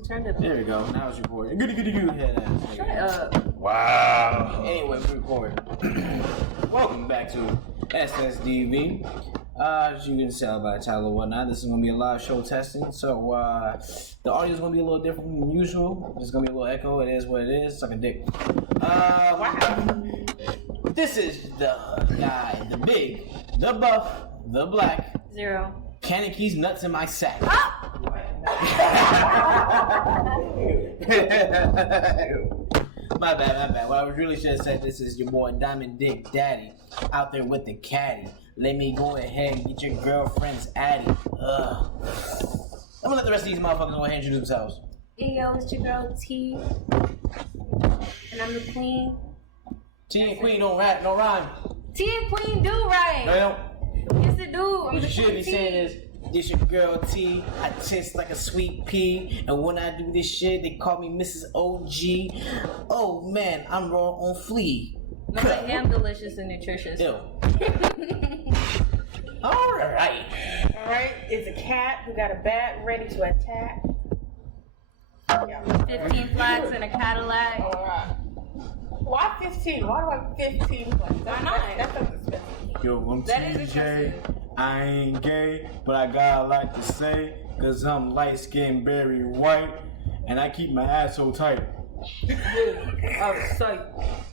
You turned it. There we go. Now it's recording. Good. Shut up. Wow. Anyway, we record. Welcome back to SSDV. As you can tell by the title and whatnot, this is going to be a live show testing. So, the audio is going to be a little different than usual. There's going to be a little echo. It is what it is. Suck a dick. Wow. This is the guy, the big, the buff, the black. Zero. Kaneki's nuts in my sack. Ah! My bad. What I really should have said, this is your boy Diamond Dick Daddy out there with the caddy. Let me go ahead and get your girlfriend's addy. I'm gonna let the rest of these motherfuckers go ahead and introduce themselves. Hey yo, it's your girl T. And I'm the queen. T and Queen don't rhyme. T and Queen do right. No, they don't. Yes, they do. What you should be saying is, this your girl T, I taste like a sweet pea, and when I do this shit, they call me Mrs. OG. Oh man, I'm raw on flea. No, I am delicious and nutritious. Ew. Alright, it's a cat who got a bat ready to attack. 15 flags in a Cadillac. Alright. Why 15? Why do I have 15 flags? Why not? That's expensive. yo, I'm That is TJ. I ain't gay, but I got a lot to say, cause I'm light skinned, very white, and I keep my asshole tight. I'm psyched.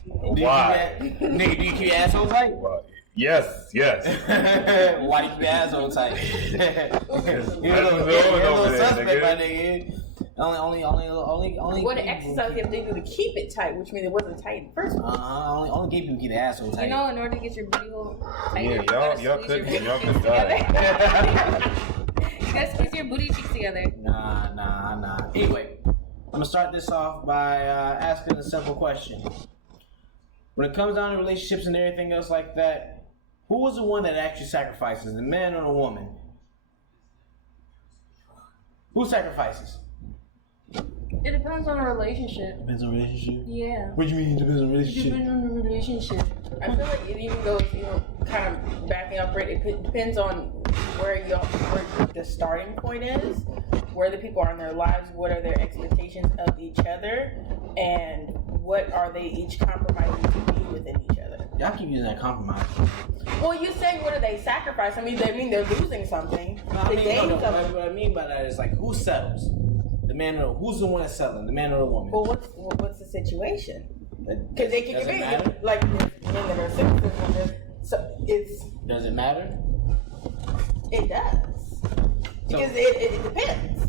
Why? Nigga, do you keep your asshole tight? Yes. Why do you keep your asshole tight? You're a little suspect, my nigga. Only. What an exercise you have to do to keep it tight, which means it wasn't tight in the first place. Only gay people keep their asshole tight. You know, in order to get your booty hole tighter, Yeah, you gotta y'all squeeze could your booty cheeks die. together. You gotta squeeze your booty cheeks together. Nah. Anyway, I'm gonna start this off by asking a simple question. When it comes down to relationships and everything else like that, who was the one that actually sacrifices, the man or the woman? Who sacrifices? It depends on the relationship. Depends on relationship. Yeah. What do you mean depends on It depends on the relationship. I feel like it even goes, kind of backing up, right? It depends on where the starting point is, where the people are in their lives, what are their expectations of each other, and what are they each compromising to be within each other. Y'all keep using that compromise. Well, you're saying what do they sacrifice? I mean they're losing something. They gain something. What I mean by that is like who settles? The man or who's the one that's settling? The man or the woman? Well, what's the situation? Because they can Does it be matter? like men that are citizens. So it's. Does it matter? It does. Because it depends.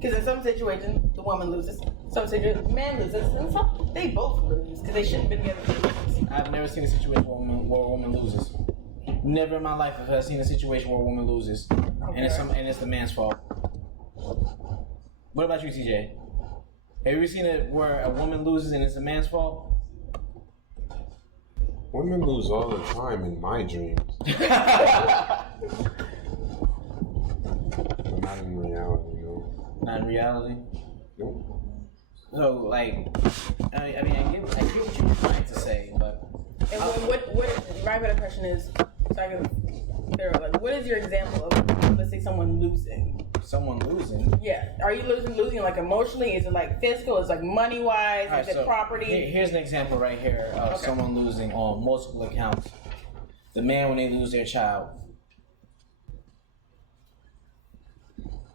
Because in some situations the woman loses, some situations the man loses, and some they both lose because they shouldn't have been together. I've never seen a situation where a woman loses. Never in my life have I seen a situation where a woman loses, and it's the man's fault. What about you, TJ? Have you ever seen it where a woman loses and it's a man's fault? Women lose all the time in my dreams. But not in reality, no. Not in reality. Nope. So, like, I mean, I get what you're trying to say, but. And what my better question is, so I can like, what is your example of, let's say, someone losing? Someone losing? Yeah. Are you losing like emotionally? Is it like physical? Is it like money-wise? Right, is it property? Here's an example right here of someone losing on multiple accounts. The man when they lose their child.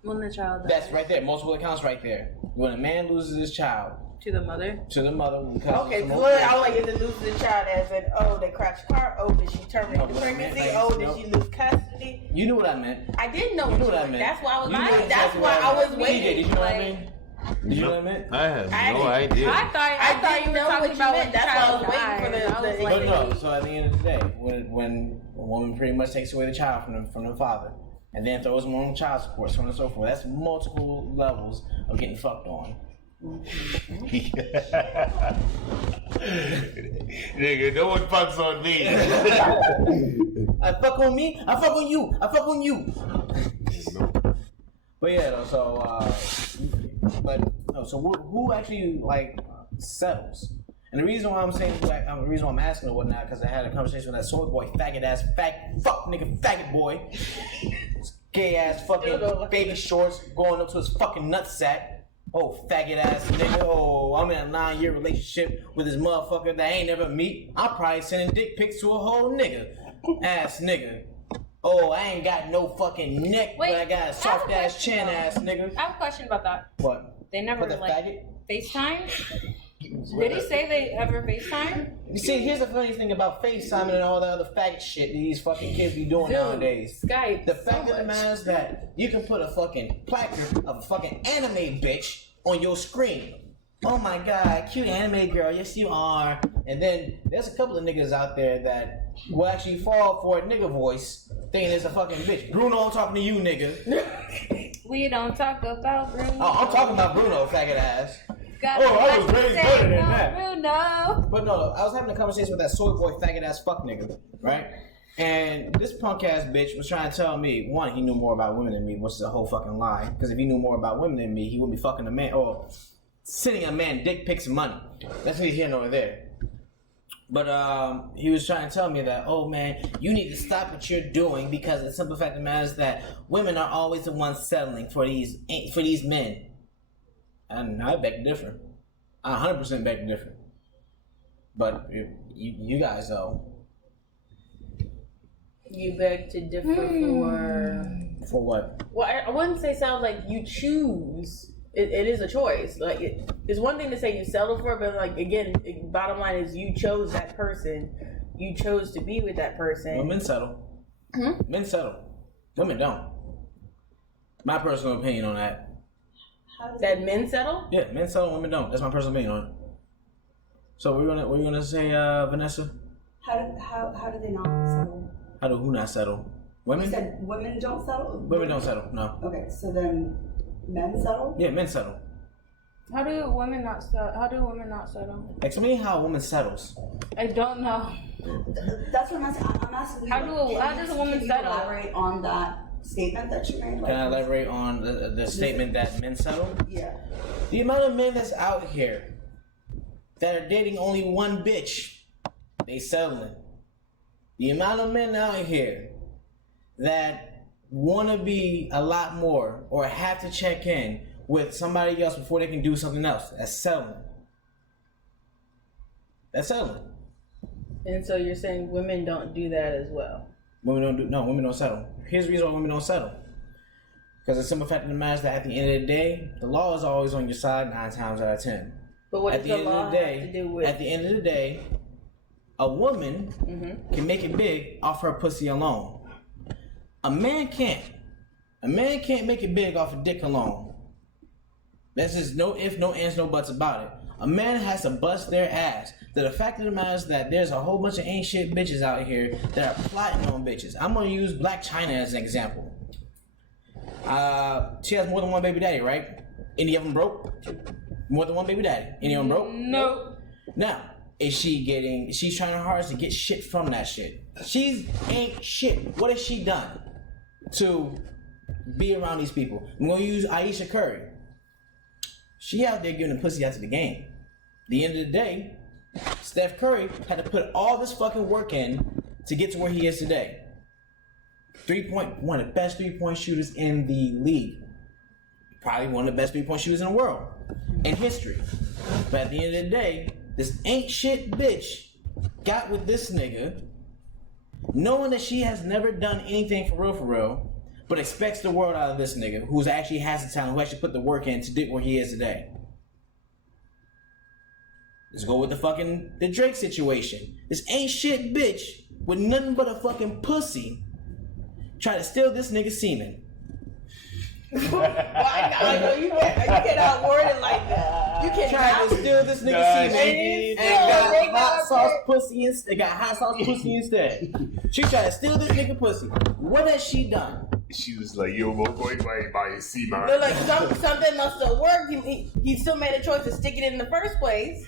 When the child dies. That's right there, multiple accounts right there. When a man loses his child. To the mother? To the mother. Okay, so I like is it losing the child as in, they crashed the car, did she terminate the pregnancy, did she lose custody? You knew what I meant. I didn't know what you meant. That's why I was waiting. Did you know what I meant? Did you know what I meant? I have no idea. I thought you were talking about when that's why I was waiting for the No. So at the end of the day, when a woman pretty much takes away the child from the father, and then throws him on child support, so on and so forth, that's multiple levels of getting fucked on. Nigga, no one fucks on me. I fuck on me, I fuck on you, I fuck on you. But yeah, though, so who actually like settles? And the reason why I'm saying, the reason why I'm asking or whatnot, because I had a conversation with that soy boy, faggot ass, faggot boy, gay ass fucking baby shorts going up to his fucking nutsack. Oh, faggot ass nigga. Oh, I'm in a 9-year relationship with this motherfucker that I ain't never meet. I'm probably sending dick pics to a whole nigga. Ass nigga. Oh, I ain't got no fucking neck, Wait, but I got a soft ass chin ass nigga. I have a question about that. What? They never For the like faggot? FaceTime? Did he say they ever FaceTime? You see, here's the funny thing about FaceTime and all the other faggot shit these fucking kids be doing nowadays. Skype. The fact of the matter is that you can put a fucking placard of a fucking anime bitch on your screen. Oh my god, cute anime girl, yes you are. And then there's a couple of niggas out there that will actually fall for a nigga voice, thinking it's a fucking bitch. Bruno, I'm talking to you, nigga. We don't talk about Bruno. Oh, I'm talking about Bruno, faggot ass. Got Oh, I was nothing to raised say better than about that. Bruno. But no, I was having a conversation with that soy boy faggot ass fuck nigga, right? And this punk ass bitch was trying to tell me, one, he knew more about women than me, which is a whole fucking lie. Because if he knew more about women than me, he wouldn't be fucking a man or sending a man dick pics and money. That's neither here nor there. But he was trying to tell me that, oh man, you need to stop what you're doing because the simple fact of the matter is that women are always the ones settling for these men. And I beg to differ. I 100% beg to differ. But you guys though. You beg to differ For what? Well, I wouldn't say sounds like you choose. It is a choice. Like it's one thing to say you settle for it, but like again, bottom line is you chose that person. You chose to be with that person. Well, men settle. Men settle. Women don't. My personal opinion on that. That men settle? Yeah, men settle, women don't. That's my personal opinion on it. So what are you gonna say, Vanessa? How do they not settle? How do who not settle? Women? You said women don't settle? Women don't settle, no. Okay, so then men settle? Yeah, men settle. How do women not settle? Explain how a woman settles. I don't know. That's what I'm asking. I'm asking you. How does a woman can you settle? elaborate on that statement that you made? Can I elaborate on the statement that men settle? Yeah. The amount of men that's out here that are dating only one bitch, they settling. The amount of men out here that want to be a lot more or have to check in with somebody else before they can do something else, that's settling. That's settling. And so you're saying women don't do that as well? Women don't settle. Here's the reason why women don't settle. Because the simple fact of the matter is that at the end of the day, the law is always on your side 9 times out of 10. But what At does the the end law of the have to do with? At the end of the day, a woman can make it big off her pussy alone. A man can't. A man can't make it big off a dick alone. That's just no if, no ands, no buts about it. A man has to bust their ass. The fact of the matter is that there's a whole bunch of ain't shit bitches out here that are plotting on bitches. I'm gonna use Black China as an example. She has more than one baby daddy, right? Any of them broke? More than one baby daddy. Any of them broke? No. Now, she's trying her hardest to get shit from that shit. She's ain't shit. What has she done to be around these people? I'm gonna use Aisha Curry. She out there giving the pussy out to the game. At the end of the day, Steph Curry had to put all this fucking work in to get to where he is today. One of the best 3-point shooters in the league. Probably one of the best 3-point shooters in the world. In history. But at the end of the day, this ain't shit bitch got with this nigga, knowing that she has never done anything for real, but expects the world out of this nigga, who actually has the talent, who actually put the work in to get where he is today. Let's go with the Drake situation. This ain't shit bitch with nothing but a fucking pussy try to steal this nigga's semen. Well, I know you cannot word it like that. You can't Trying to steal this nigga's semen and got hot sauce pussy instead. They got hot sauce pussy instead. She tried to steal this nigga pussy. What has she done? She was like, yo, we're going by his seat, man. They're like, something must have worked. He still made a choice to stick it in the first place.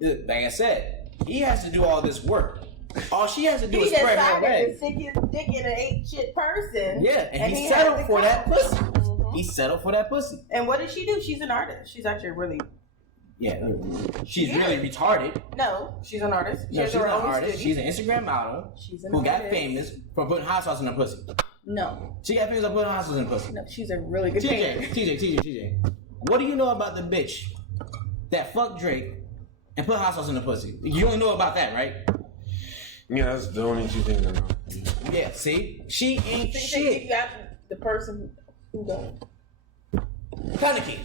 Like I said, he has to do all this work. All she has to do He is spread her decided to legs. stick his dick in an ain't shit person. Yeah, and he had settled to for that come. pussy. Mhm. He settled for that pussy. And what did she do? She's an artist. She's actually really... Yeah, she's really retarded. No, she's an artist. She No, has she's her not an own artist. studio. She's an Instagram model She's an who got artist. famous for putting hot sauce in her pussy. No. She got famous for putting hot sauce in her pussy. No, she's a really good painter. TJ. what do you know about the bitch that fucked Drake and put hot sauce in the pussy? You only know about that, right? Yeah, that's the only two things I know. Yeah, see? She ain't So shit. you got the person who don't. Panicky.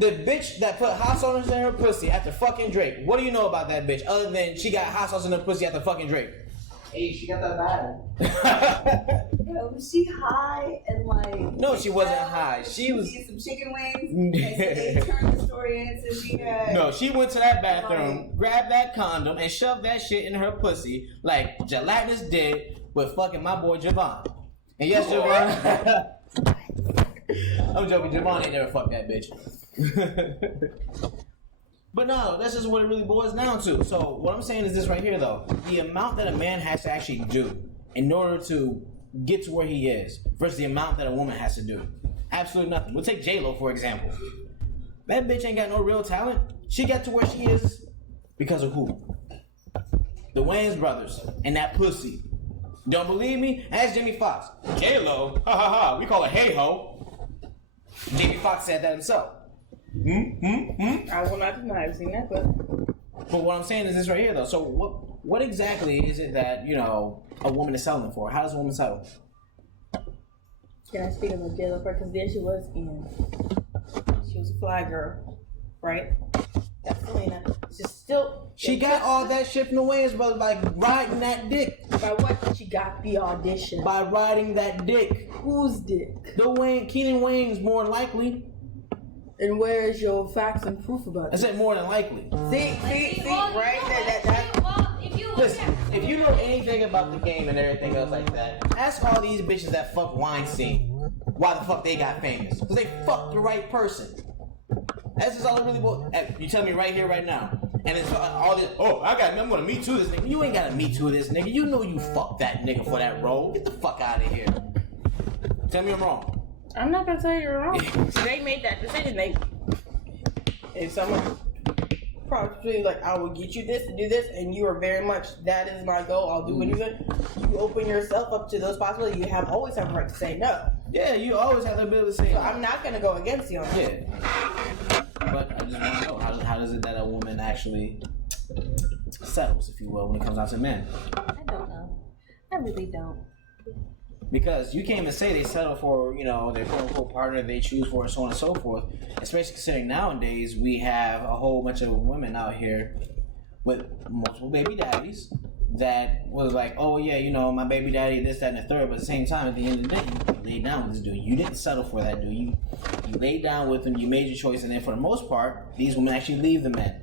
The bitch that put hot sauce in her pussy after fucking Drake. What do you know about that bitch other than she got hot sauce in her pussy after fucking Drake? Hey, she got that bad. Was she high and like? No, she wasn't high. She was. Eat some chicken wings. And so they turned the story into she had. No, she went to that bathroom, grabbed that condom, and shoved that shit in her pussy like Gelatinous did with fucking my boy Javon. And yes, Javon. I'm joking. Javon ain't never fucked that bitch. But no, that's just what it really boils down to. So what I'm saying is this right here, though: the amount that a man has to actually do in order to get to where he is versus the amount that a woman has to do. Absolutely nothing. We'll take J-Lo, for example. That bitch ain't got no real talent. She got to where she is because of who? The Wayans brothers and that pussy. Don't believe me? Ask Jamie Foxx. J-Lo, ha ha ha, we call her hey-ho. Jamie Foxx said that himself. I will not deny I've seen that, But what I'm saying is this right here, though. So what exactly is it that, you know, a woman is selling for? How does a woman settle? Can I speak of the J-Lo part? Because there she was a fly girl, right? That's Selena. She's still. She got all that shit from the Wayans brothers by riding that dick. By what did she got the audition? By riding that dick. Whose dick? Keenan Wayans, more than likely. And where is your facts and proof about I this? said more than likely. See, right? That. Listen, if you know anything about the game and everything else like that, ask all these bitches that fuck Weinstein why the fuck they got famous. Because they fucked the right person. That's just all it really boils. You tell me right here, right now. And it's all this, I'm gonna Me Too this nigga. You ain't gotta Me Too this nigga. You know you fucked that nigga for that role. Get the fuck out of here. Tell me I'm wrong. I'm not gonna tell you you're wrong. They made that decision. If someone probably like, I will get you this to do this, and you are very much that is my goal. I'll do anything. You open yourself up to those possibilities. You always have the right to say no. Yeah, you always have the ability to say So no. I'm not gonna go against you on that. Yeah. But I just want to know, how does it that a woman actually settles, if you will, when it comes down to men? I don't know. I really don't. Because you can't even say they settle for, you know, their quote-unquote partner they choose for and so on and so forth. Especially considering nowadays we have a whole bunch of women out here with multiple baby daddies that was like, oh yeah, you know, my baby daddy, this, that, and the third. But at the same time, at the end of the day, you laid down with this dude. You didn't settle for that dude. You laid down with him, you made your choice, and then for the most part, these women actually leave the men.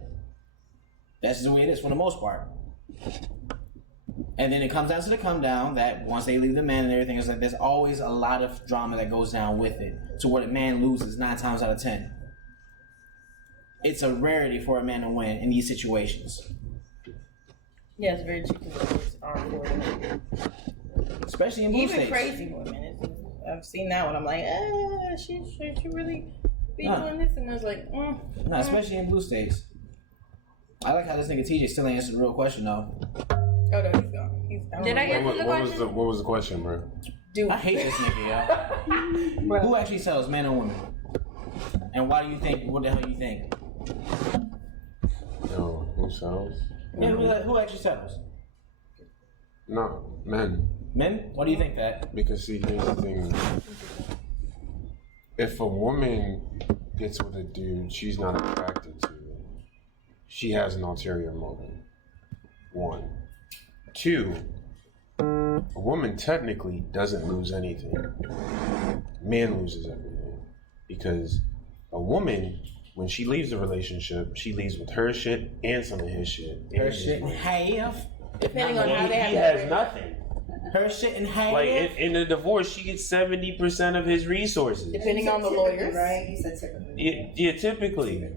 That's just the way it is for the most part. And then it comes down to the come down that once they leave the man and everything, is like there's always a lot of drama that goes down with it, to where the man loses 9 times out of 10. It's a rarity for a man to win in these situations. Yeah, it's very cheap. Especially in blue Even states. crazy women. I've seen that one. I'm like, she really be Nah. doing this, and I was like, No, especially in blue states. I like how this nigga TJ still ain't answered the real question though. Oh no, he's gone. Did I get What, the what was question? the what was the question, bro? Dude, I hate this nigga, yo. Who actually sells, men or women? And why do you think? What the hell you think? Yo, who sells? Yeah, who actually sells? No, men. Men? Why do you think that? Because see, here's the thing. If a woman gets with a dude she's not attracted to, she has an ulterior motive. 1. 2, a woman technically doesn't lose anything. Man loses everything. Because a woman, when she leaves a relationship, she leaves with her shit and some of his shit. Her shit in half. depending on how they have He that has nothing. Her shit in half. Like in a divorce, she gets 70% of his resources. depending on the lawyers. Right? You said typically. Yeah, typically.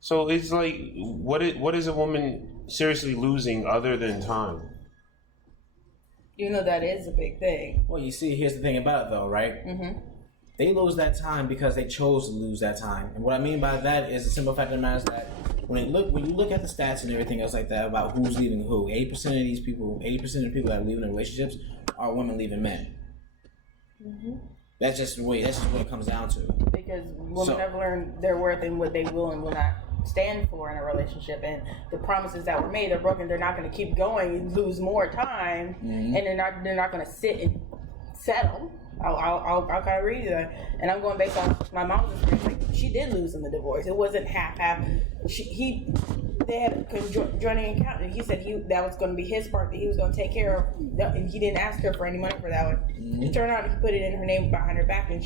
So it's like, what is a woman seriously losing other than time? Even though that is a big thing. Well, you see, here's the thing about it, though, right? Mm-hmm. They lose that time because they chose to lose that time. And what I mean by that is the simple fact of the matter is that when you look at the stats and everything else like that about who's leaving who, 80% of the people that are leaving their relationships are women leaving men. Mm-hmm. That's just what it comes down to. Because women have learned their worth and what they will and will not stand for in a relationship, and the promises that were made are broken. They're not going to keep going and lose more time, and they're not going to sit and settle. I'll kind of read you that, and I'm going based on my mom's experience. Like, she did lose in the divorce. It wasn't half. They had a joining account, and he said that was going to be his part, that he was going to take care of, and he didn't ask her for any money for that one. It turned out he put it in her name behind her back, and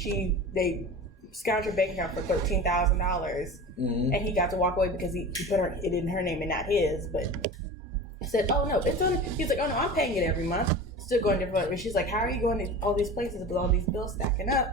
they scrounged her bank account for $13,000, and he got to walk away because he put it in her name and not his. But he said, "Oh no, it's on." He's like, "Oh no, I'm paying it every month." Still going different. And she's like, "How are you going to all these places with all these bills stacking up?"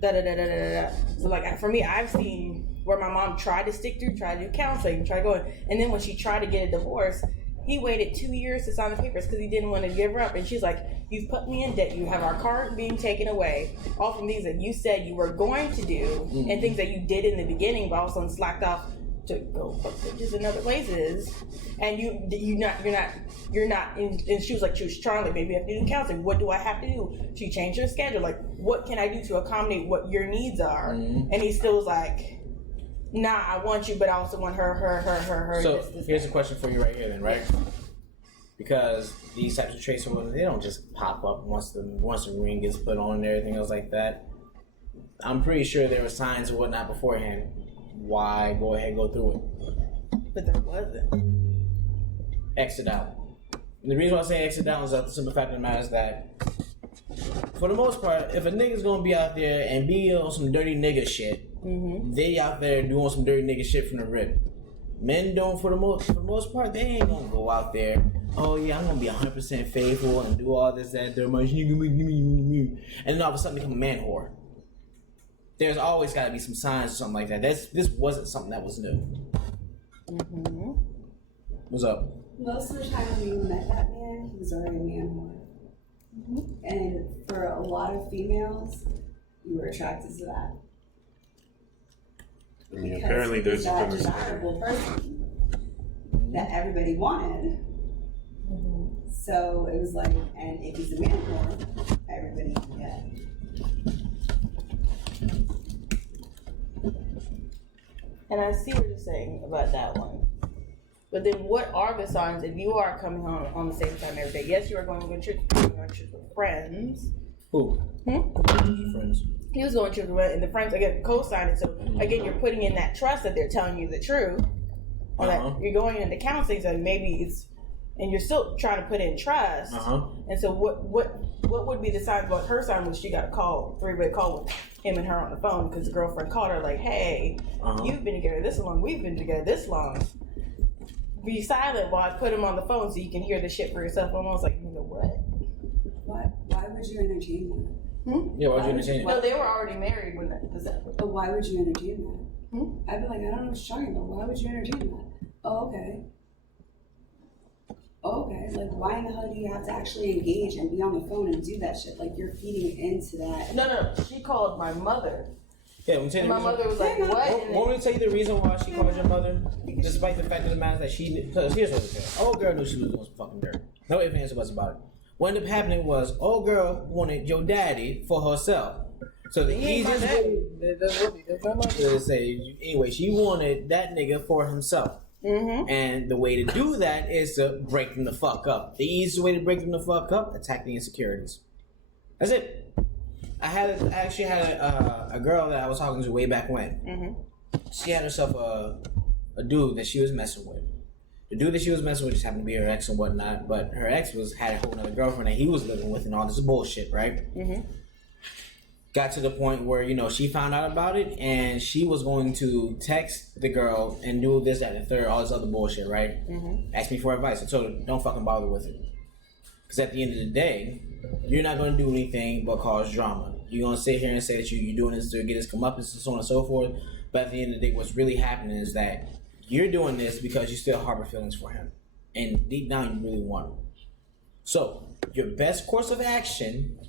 Da da da da da da. So like for me, I've seen where my mom tried to stick through, tried to do counseling, tried going, and then when she tried to get a divorce, he waited 2 years to sign the papers because he didn't want to give her up. And she's like, "You've put me in debt. You have our car being taken away. All from things that you said you were going to do, and things that you did in the beginning, but all of a sudden slacked off to go fuck bitches in other places. And you're not." And she was like, she was trying, like, maybe I have to do counseling. What do I have to do? She changed her schedule. Like, what can I do to accommodate what your needs are? And he still was like, "Nah, I want you, but I also want her." So here's a question for you right here, then, right? Because these types of traits, they don't just pop up once the ring gets put on and everything else like that. I'm pretty sure there were signs and whatnot beforehand. Why go ahead and go through it? But there wasn't. Exit out. And the reason why I say exit out is that the simple fact of the matter is that, for the most part, if a nigga's gonna be out there and be on some dirty nigga shit, they out there doing some dirty nigga shit from the rip. Men don't, for the most part, they ain't gonna go out there, "Oh yeah, I'm gonna be 100% faithful and do all this, that, and then all of a sudden become a man whore." There's always got to be some signs or something like that. This wasn't something that was new. What's up? Most of the time when you met that man, he was already a man whore. And for a lot of females, you were attracted to that. I mean, Because apparently there's he's that desirable person that everybody wanted. So it was like, and if he's a man whore, everybody can get it. And I see what you're saying about that one. But then what are the signs if you are coming home on the same time every day? Yes, you are going to church with friends. Who? Friends. He was going to church with, and the friends, again, co-sign it. So, again, you're putting in that trust that they're telling you the truth. Or that you're going into counseling, so maybe it's, and you're still trying to put in trust. And so what would be the signs? Well, her sign was she got a call, three-way call with him and her on the phone because the girlfriend called her like, "Hey, you've been together this long, we've been together this long. Be silent while I put him on the phone so you can hear the shit for yourself." Almost like, you know what? Why would you entertain that? Yeah, why would you entertain it? No, they were already married when that happened. But why would you entertain that? I'd be like, I don't know what you're talking about. Why would you entertain that? Oh, okay. Okay, like why in the hell do you have to actually engage and be on the phone and do that shit? Like you're feeding into that. No, she called my mother. Yeah, when And my mother was like, "What?" Want me to tell you the reason why she called your mother? Despite the fact of the matter that she, because here's what it said. Old girl knew she was doing some fucking dirt. No ifs, ands, or buts about it. What ended up happening was old girl wanted your daddy for herself. So the easiest way to say, anyway, she wanted that nigga for himself. And the way to do that is to break them the fuck up. The easiest way to break them the fuck up, attack the insecurities. That's it. I actually had a girl that I was talking to way back when. She had herself a dude that she was messing with. The dude that she was messing with just happened to be her ex and whatnot, but her ex had a whole other girlfriend that he was living with and all this bullshit, right? Got to the point where, she found out about it and she was going to text the girl and do this, that, and the third, all this other bullshit, right? Asked me for advice. I told her, don't fucking bother with it. Because at the end of the day, you're not going to do anything but cause drama. You're going to sit here and say that you're doing this to get his comeuppance and so on and so forth. But at the end of the day, what's really happening is that you're doing this because you still harbor feelings for him. And deep down, you really want him. So, your best course of action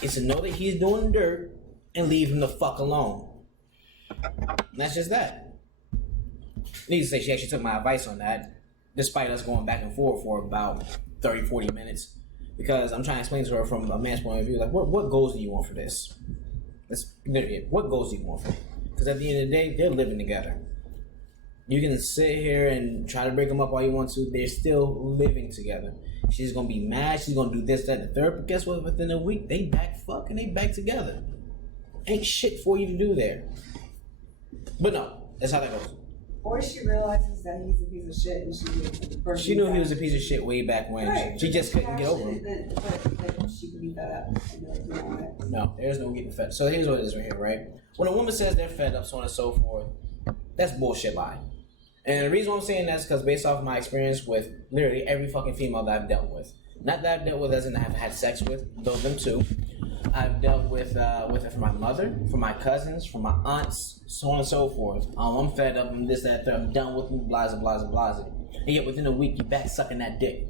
is to know that he's doing dirt and leave him the fuck alone. And that's just that. Needless to say, she actually took my advice on that, despite us going back and forth for about 30, 40 minutes. Because I'm trying to explain to her from a man's point of view, like, what goals do you want for this? That's literally it. What goals do you want from them? Because at the end of the day, they're living together. You can sit here and try to break them up all you want to. They're still living together. She's gonna be mad. She's gonna do this, that, and the third. But guess what? Within a week, they back fucking. They back together. Ain't shit for you to do there. But no, that's how that goes. Or she realizes that he's a piece of shit and She knew he was a piece of shit way back when. Right. She just couldn't get over him. But she could be fed up. And be like, you know what? No, there's no getting fed. So here's what it is right here, right? When a woman says they're fed up, so on and so forth, that's bullshit lie. And the reason why I'm saying that is because based off my experience with literally every fucking female that I've dealt with. Not that I've dealt with as in I've had sex with, those them too. I've dealt with it from my mother, from my cousins, from my aunts, so on and so forth. I'm fed up, I'm this, that, third, I'm done with them, blah, blah, blah, blah. And yet within a week, you're back sucking that dick.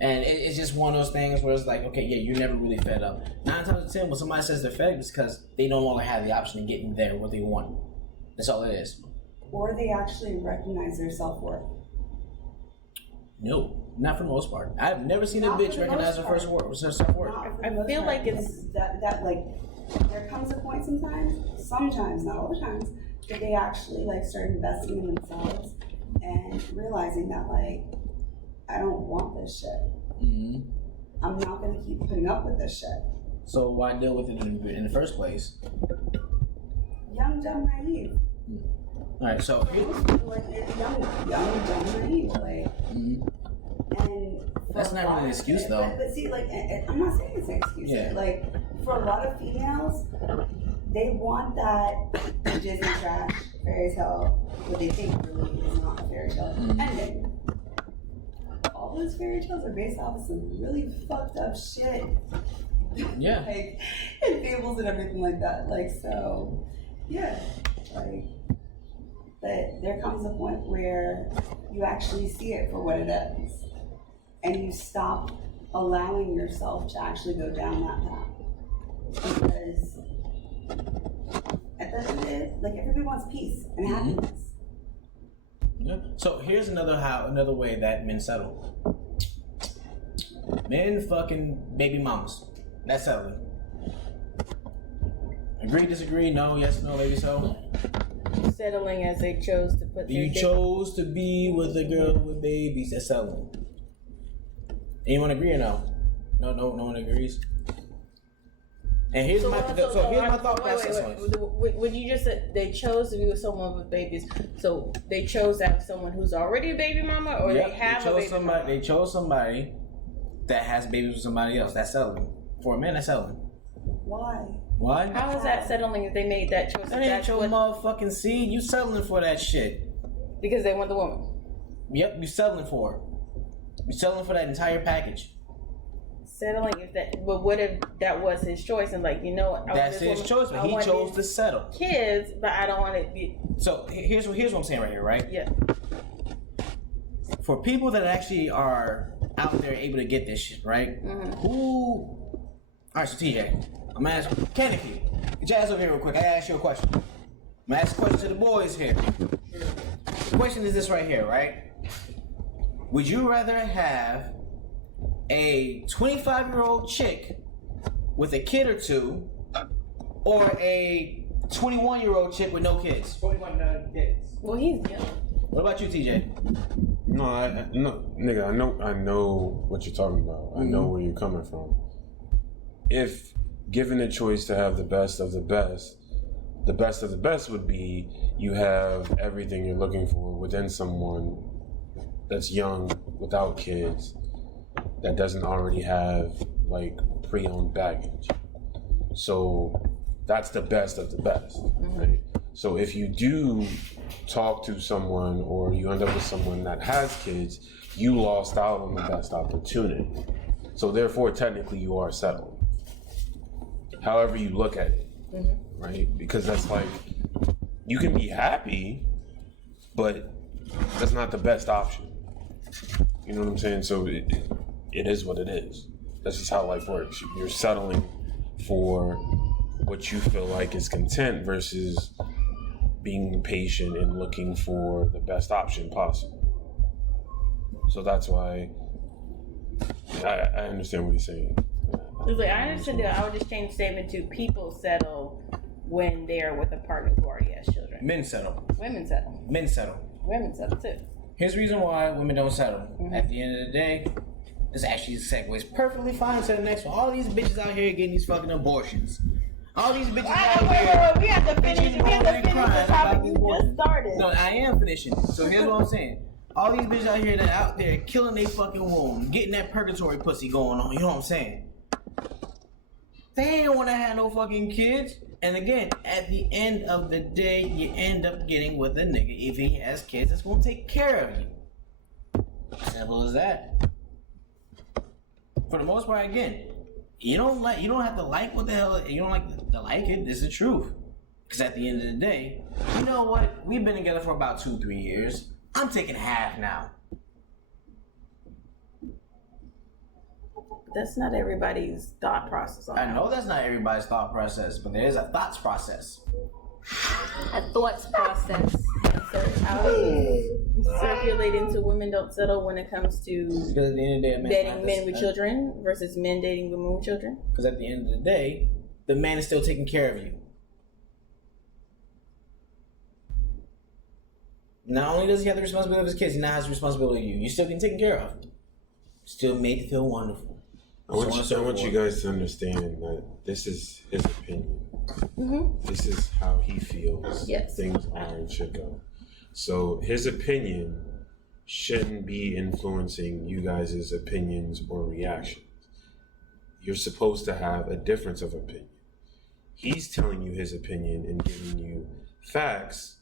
And it's just one of those things where it's like, okay, yeah, you're never really fed up. 9 times out of 10, when somebody says they're fed up, it's because they no longer have the option of getting there what they want. That's all it is. Or they actually recognize their self-worth. No, not for the most part. I've never seen a Not bitch for the recognize most her first part. word, her self-worth. I feel like it's that like there comes a point sometimes, not all the times, that they actually like start investing in themselves and realizing that like I don't want this shit. Mm-hmm. I'm not gonna keep putting up with this shit. So why deal with it in the first place? Young, dumb, naive. All right, so Like it's young, dumb, naive. Like, and that's not really an excuse, though. But see, like, I'm not saying it's an excuse. Yeah. Like, for a lot of females, they want that Disney trash fairy tale, what they think really is not a fairy tale ending. All those fairy tales are based off of some really fucked up shit. Yeah. Like, and fables and everything like that. Like, so, yeah. Like, but there comes a point where you actually see it for what it is. And you stop allowing yourself to actually go down that path. Because at the end of the day, like, everybody wants peace and happiness. Yeah. So here's another way that men settle. Men fucking baby mamas. That's settling. Agree, disagree, no, yes, no, maybe so. settling as they chose to put their You dick- chose to be with a girl with babies. That's settling. Anyone agree or no? No one agrees. And here's my thought process on it. When you just said they chose to be with someone with babies, so they chose to have someone who's already a baby mama, or Yep, they have a baby mama? They chose somebody that has babies with somebody else. That's settling. For a man, that's settling. Why? Why? How is that settling if they made that choice? That ain't your motherfucking seed. You settling for that shit. Because they want the woman. Yep, you settling for it. You settling for that entire package. Settling if that, but what if that was his choice and like, you know what? That's his choice, but he chose to settle. Kids, but I don't want to be. So here's what I'm saying right here, right? Yeah. For people that actually are out there able to get this shit, right? Mm-hmm. Who? All right, so TJ, I'm gonna ask Kennedy. Get your ass over here real quick. I gotta ask you a question. I'm gonna ask a question to the boys here. The question is this right here, right? Would you rather have a 25-year-old chick with a kid or two, or a 21-year-old chick with no kids? 21 kids. Well, he's young. What about you, TJ? No, nigga. I know what you're talking about. I know where you're coming from. If given the choice to have the best of the best of the best would be you have everything you're looking for within someone that's young, without kids, that doesn't already have like pre-owned baggage. So that's the best of the best, right? So if you do talk to someone or you end up with someone that has kids, you lost out on the best opportunity. So therefore, technically, you are settled. However you look at it, right? Because that's like, you can be happy, but that's not the best option. You know what I'm saying? So it is what it is. That's just how life works. You're settling for what you feel like is content versus being patient and looking for the best option possible. So that's why I understand what you're saying. It's like, I understand that. I would just change the statement to people settle when they are with a partner who already has children. Men settle. Women settle. Men settle. Women settle too. Here's the reason why women don't settle. At the end of the day, this actually segues perfectly fine to the next one. All these bitches out here getting these fucking abortions. All these bitches out here. Wait. We have to finish. We have to finish the topic you just started. No, I am finishing. So here's what I'm saying. All these bitches out here that out there killing their fucking womb, getting that purgatory pussy going on. You know what I'm saying? They ain't want to have no fucking kids. And again, at the end of the day, you end up getting with a nigga if he has kids that's gonna take care of you. Simple as that. For the most part, again, you don't have to like what the hell, you don't like to like it. This is the truth. Because at the end of the day, you know what? We've been together for about 2-3 years. I'm taking half now. That's not everybody's thought process on I that. know that's not everybody's thought process, but there is a thoughts process. A thoughts process. How you circulate into women don't settle when it comes to Because at the end of the day, a man dating men with children versus men dating women with children. Because at the end of the day, the man is still taking care of you. Not only does he have the responsibility of his kids, he now has the responsibility of you. You're still getting taken care of. Still made to feel wonderful. I want you guys to understand that this is his opinion. Mm-hmm. This is how he feels Yes. things are and should go. So his opinion shouldn't be influencing you guys' opinions or reactions. You're supposed to have a difference of opinion. He's telling you his opinion and giving you facts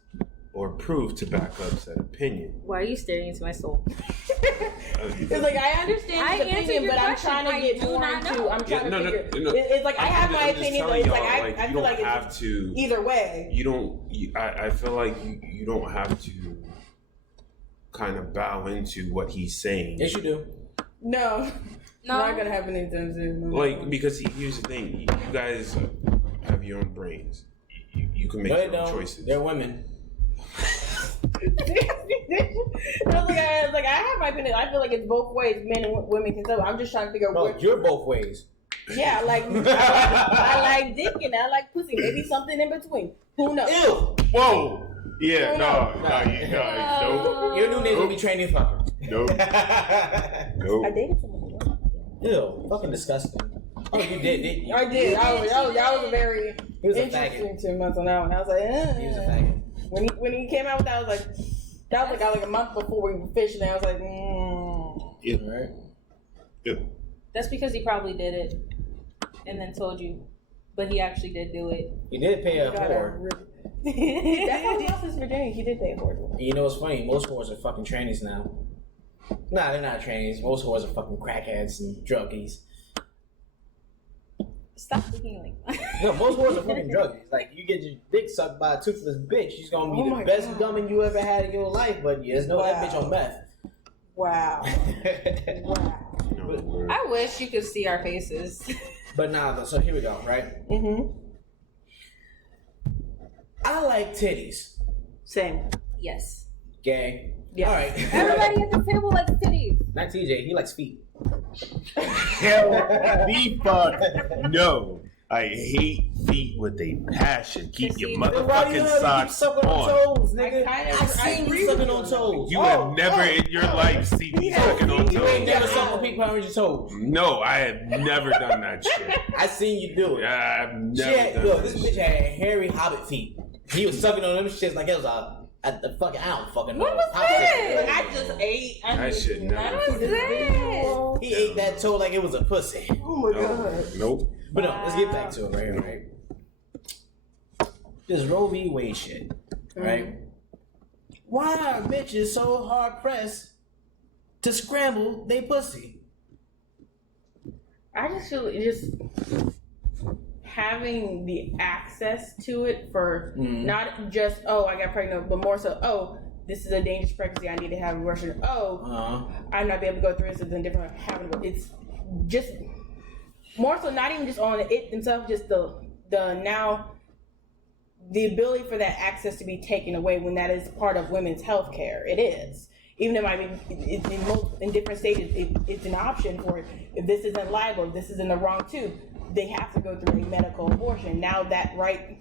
or proof to back up that opinion. Why are you staring into my soul? It's like, I understand his opinion, but I'm trying to get more into. I'm trying to figure. It's like I have my opinion, but it's like I feel like it's either way. You don't. I feel like you don't have to kind of bow into what he's saying. Yes, you do. No. Not gonna happen anytime soon. Like, because here's the thing: you guys have your own brains. You can make your own choices. They're women. I have my opinion. I feel like it's both ways. Men and women can settle. I'm just trying to figure out. No, you're both ways. Yeah, like I like dick and I like pussy. Maybe something in between. Who knows? Ew. Whoa. Yeah, No. no. Your new name will be training fucker. Nope. I Nope. dated someone. Ew. Fucking disgusting. Oh, you did, didn't you? I did. That was a very He was a interesting faggot. 2 months on that one. I was like, He was a faggot. When he came out with that, I was like, that was like a month before we were fishing. And I was like, Yeah. Right? Yeah. That's because he probably did it and then told you. But he actually did do it. He did pay a God, whore. That's how he lost his virginity. He did pay a whore. You know what's funny? Most whores are fucking trannies now. Nah, they're not trannies. Most whores are fucking crackheads and druggies. Stop thinking like that. No, most whores are fucking druggies. Like, you get your dick sucked by a toothless bitch, she's gonna be the best gumming you ever had in your life, but you just know that bitch on meth. Wow. No, I wish you could see our faces. But nah, though, so here we go, right? Mm-hmm. I like titties. Same. Yes. Gay. Yeah. Alright. Everybody at the table likes titties. Not TJ, he likes feet. Hell, the fuck no. I hate feet with a passion. Keep your motherfucking socks sucking on on. toes, nigga? I've seen you sucking on toes. You have never in your life seen me sucking on You ain't never toes. sucked a pink on your toes. No, I have never done that shit. I seen you do it. I've never done Yo, that this bitch shit. had hairy hobbit feet. He was sucking on them shits like it was a fucking, I don't fucking know. What was that? I just ate. That shit never. What was that? He ate that toe like it was a pussy. Oh my god. Nope. But no, let's get back to it right here, right? This Roe v. Wade shit, right? Why are bitches so hard pressed to scramble they pussy? I just feel just having the access to it for not just, oh, I got pregnant, but more so, oh, this is a dangerous pregnancy, I need to have an abortion. Oh, I'm not be able to go through this, it's a different having. It's just more so not even just on it themselves, just the now the ability for that access to be taken away when that is part of women's health care. It is. Even if in different stages, it's an option for if this isn't liable, if this is in the wrong tube, they have to go through a medical abortion. Now that right,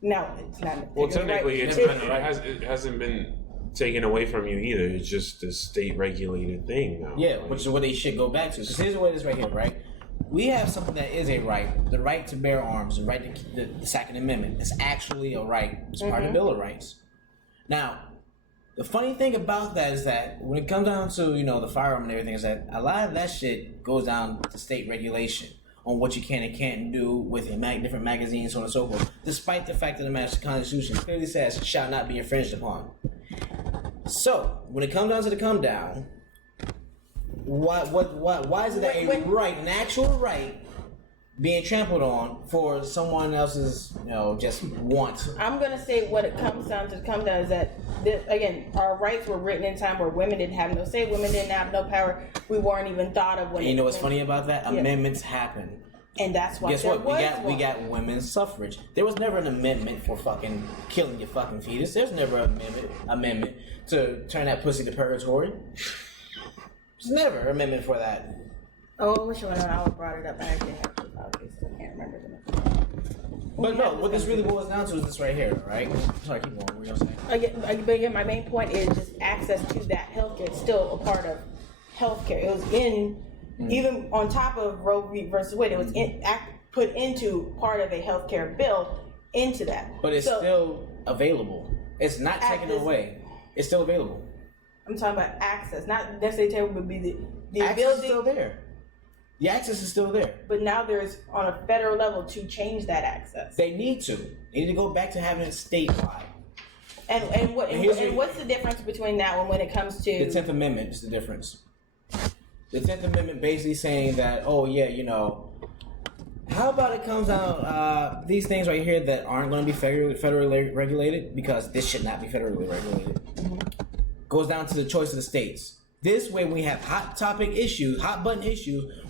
no, it's not. Well, technically, right. it hasn't been taken away from you either. It's just a state regulated thing now. Yeah, which is what they should go back to. Because here's what it is right here, right? We have something that is a right, the right to bear arms, the right to the Second Amendment. It's actually a right. It's part of the Bill of Rights. Now, the funny thing about that is that when it comes down to, the firearm and everything, is that a lot of that shit goes down to state regulation on what you can and can't do with different magazines, so on and so forth. Despite the fact that the Constitution clearly says shall not be infringed upon. So, when it comes down to the come down, why is it that an actual right, being trampled on for someone else's, just want? I'm gonna say what it comes down to. Come down is that again, our rights were written in time where women didn't have no say, women didn't have no power. We weren't even thought of when. And you know what's funny about that? Yeah. Amendments happen. And that's why. Guess what? We got women's suffrage. There was never an amendment for fucking killing your fucking fetus. There's never an amendment to turn that pussy to purgatory. There's never an amendment for that. Oh, I wish I would have brought it up. I actually have to about this. I can't remember the. But no, what this really boils down to is this right here, right? Sorry, keep going. What were you gonna say? But again, my main point is just access to that healthcare. It's still a part of healthcare. It was in. Even on top of Roe v. versus Wade, it was put into part of a healthcare bill into that. But it's still available. It's not taken away. It's still available. I'm talking about access, not necessarily would be the access ability. Is still there. The access is still there. But now there's on a federal level to change that access. They need to. They need to go back to having it statewide. And what's the difference between that one when it comes to the 10th Amendment? Is the difference. The 10th Amendment basically saying that, how about it comes out, these things right here that aren't going to be federally regulated, because this should not be federally regulated, goes down to the choice of the states. This way, when we have hot button issues,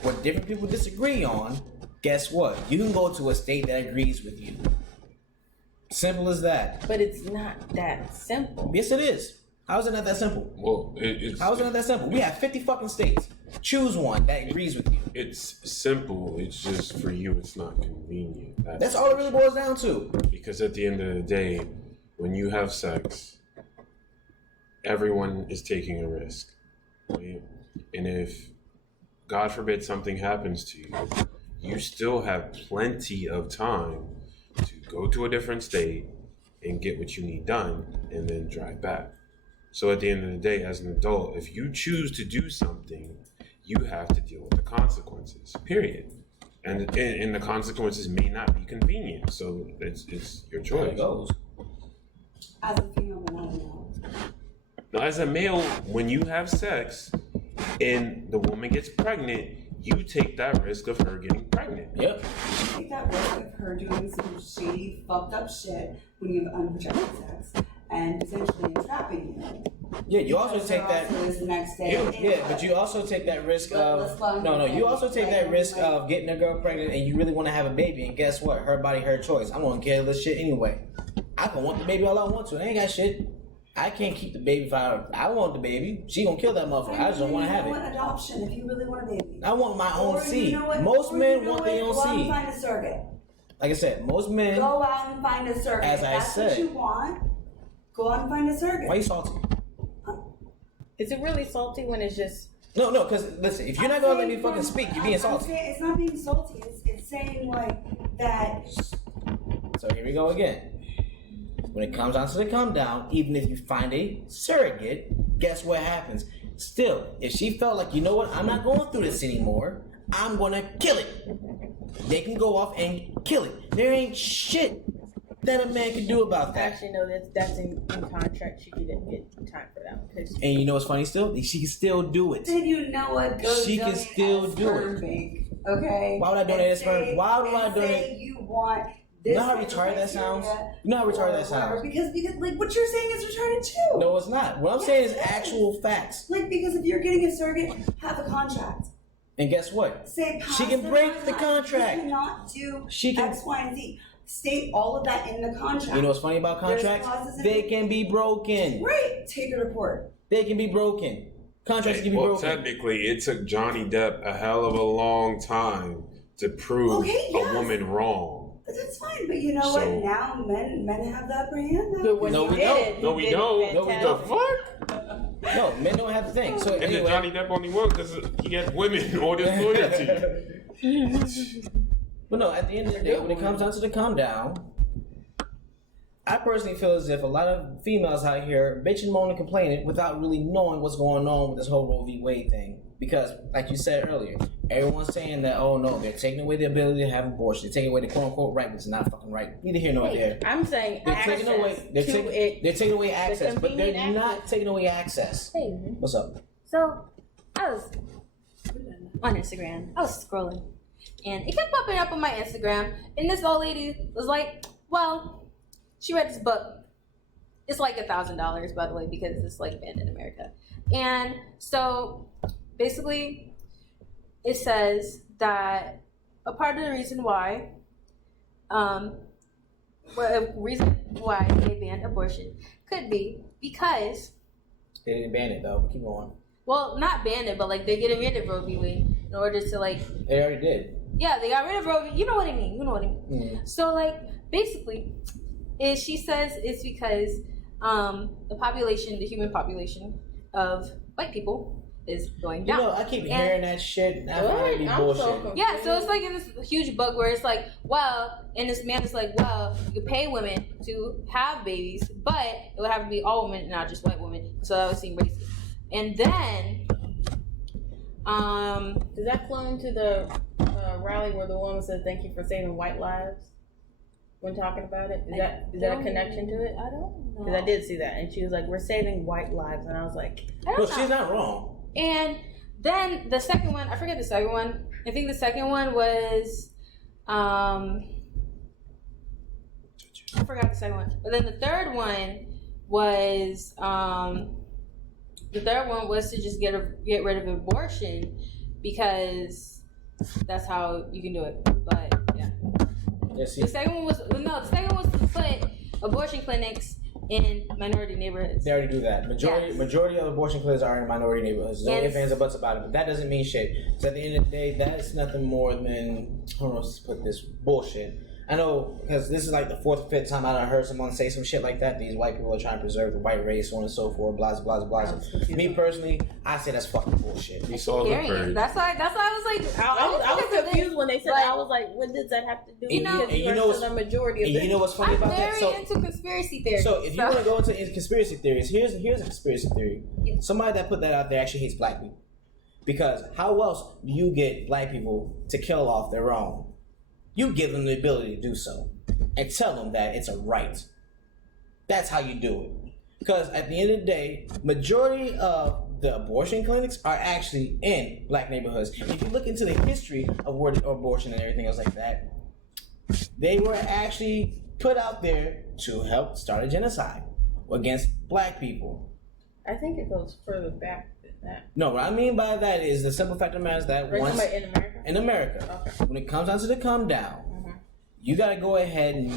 where different people disagree on, guess what? You can go to a state that agrees with you. Simple as that. But it's not that simple. Yes, it is. How is it not that simple? Well, how is it not that simple? We have 50 fucking states. Choose one that agrees with you. It's simple. It's just for you, it's not convenient. That's all it really boils down to. Because at the end of the day, when you have sex, everyone is taking a risk. Right? And if, God forbid, something happens to you, you still have plenty of time to go to a different state and get what you need done and then drive back. So at the end of the day, as an adult, if you choose to do something, you have to deal with the consequences, period. And the consequences may not be convenient, so it's your choice. There it goes. As a female, but not a male. Now, as a male, when you have sex and the woman gets pregnant, you take that risk of her getting pregnant. Yep. You take that risk of her doing some shady, fucked up shit when you have unprotected sex and potentially entrapping you. Yeah, you also take that. The next day. Yeah, but you also take that risk of You also take that risk of getting a girl pregnant and you really want to have a baby, and guess what? Her body, her choice. I'm gonna kill this shit anyway. I can want the baby all I want to. I ain't got shit. I can't keep the baby if I want the baby. She gonna kill that motherfucker. I just don't want to have it. Want adoption if you really want a baby. I want my own seed. Most men want their own seed. Go out and find a surrogate. Like I said, most men. Go out and find a surrogate. As I That's said. what you want. Go out and find a surrogate. Why are you salty? Is it really salty when it's just? No, because listen, if you're not gonna let me fucking speak, you're being salty. It's not being salty. It's saying like that. So here we go again. When it comes down to the come down, even if you find a surrogate, guess what happens? Still, if she felt like, you know what, I'm not going through this anymore, I'm gonna kill it. They can go off and kill it. There ain't shit that a man can do about that. Actually, no, that's in contract. She didn't get time for that one. And you know what's funny still? She can still do it. Then you know what goes She can still do it. Bank, okay? Why would I donate a sperm? Why would I donate? You want this. You know how retarded that sounds? You know how retarded that sounds? Because like what you're saying is retarded too. No, it's not. What I'm saying is actual facts. Like because if you're getting a surrogate, have a contract. And guess what? Say she can break the contract. You cannot do She can X, Y, and Z. State all of that in the contract. You know what's funny about contracts? They can be broken. Right. Take a report. They can be broken. Contracts can be Well, broken. technically, it took Johnny Depp a hell of a long time to prove a woman wrong. But that's fine. But you know So- what? Now men have the upper hand. Now. But when No, he we did don't. it, No, he we did it don't. No, we The fantastic. fuck? No, men don't have the thing. So And anyway, then Johnny Depp only won because he had women on his loyalty. but no, at the end of the day, when it comes down to the calm down, I personally feel as if a lot of females out here bitching, moaning, complaining without really knowing what's going on with this whole Roe v. Wade thing. Because, like you said earlier, everyone's saying that, oh no, they're taking away the ability to have abortion. They're taking away the quote unquote right, but it's not fucking right. Neither here nor there. I'm saying They're access taking away. They're, to it. they're taking away access, but they're convenient not access. taking away access. Hey, What's up? so I was on Instagram. I was scrolling, and it kept popping up on my Instagram. And this old lady was like, "Well, she read this book. It's like $1,000, by the way, because it's like banned in America." And so, basically, it says that a part of the reason why, they banned abortion could be because, They didn't ban it though. But keep going. well, not ban it, but like they're getting rid of Roe v. Wade in order to like, They already did. yeah, they got rid of Roe v. You know what I mean? You know what I mean? Mm. So like, basically, she says it's because the population, the human population of white people is going You down. know, I keep hearing that shit. And I find it to be I'm so bullshit. confused. Yeah, so it's like in this huge book where it's like, well, and this man is like, well, you pay women to have babies, but it would have to be all women, not just white women. So that would seem racist. And then, Does that flow into the rally where the woman said, "Thank you for saving white lives"? When talking about it, is that a connection to it? I don't know. Because I did see that, and she was like, "We're saving white lives," and I was like, I No, don't know. she's not wrong. And then the second one, I forget the second one. I think the second one was, I forgot the second one. But then the third one was, to just get rid of abortion because that's how you can do it. But yeah, Yeah, see, the second one was to put abortion clinics in minority neighborhoods. they already do that. Majority of abortion clinics are in minority neighborhoods. There's no ifs, ands, or buts about it. But that doesn't mean shit. So at the end of the day, that is nothing more than, I don't know how to put this, bullshit. I know, because this is like the fourth or fifth time I done heard someone say some shit like that. These white people are trying to preserve the white race, so on and so forth, blah, blah, blah, blah. Me personally, I say that's fucking bullshit. He saw the Hearing it. bird. That's why I was like, I was confused when they said that. I was like, what does that have to do? You know- because and you are know still the majority of And it. you know what's funny I'm about that? very into conspiracy theories. So if you want to go into conspiracy theories, here's a conspiracy theory. Yeah. Somebody that put that out there actually hates black people. Because how else do you get black people to kill off their own? You give them the ability to do so. And tell them that it's a right. That's how you do it. Because at the end of the day, majority of the abortion clinics are actually in black neighborhoods. If you look into the history of where abortion and everything else like that, they were actually put out there to help start a genocide against black people. I think it goes further back than that. No, what I mean by that is the simple fact of the matter is that Right, once somebody in America. in America, Okay. when it comes down to the come down, you gotta go ahead and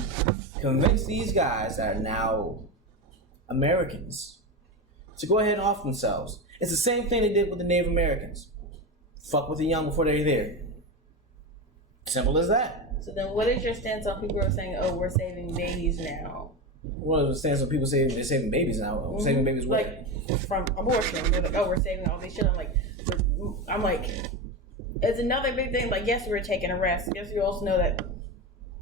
convince these guys that are now Americans to go ahead and off themselves. It's the same thing they did with the Native Americans. Fuck with the young before they're there. Simple as that. So then, what is your stance on people who are saying, "Oh, we're saving babies now"? One of the stands when people say they're saving babies now. Saving babies what? Like from abortion. They're like, "Oh, we're saving all this shit." I'm like, it's another big thing. Like, yes, we're taking a risk. Yes, we also know that.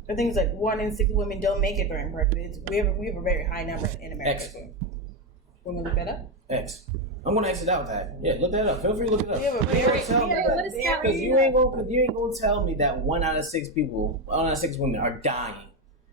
I think it's like 1 in 6 women don't make it during pregnancy. We have a very high number in America. X. Want me to look that up? X. I'm gonna exit out that. Yeah, look that up. Feel free to look it up. We have a very, what is that? Because you ain't gonna tell me that 1 out of 6 people, 1 out of 6 women are dying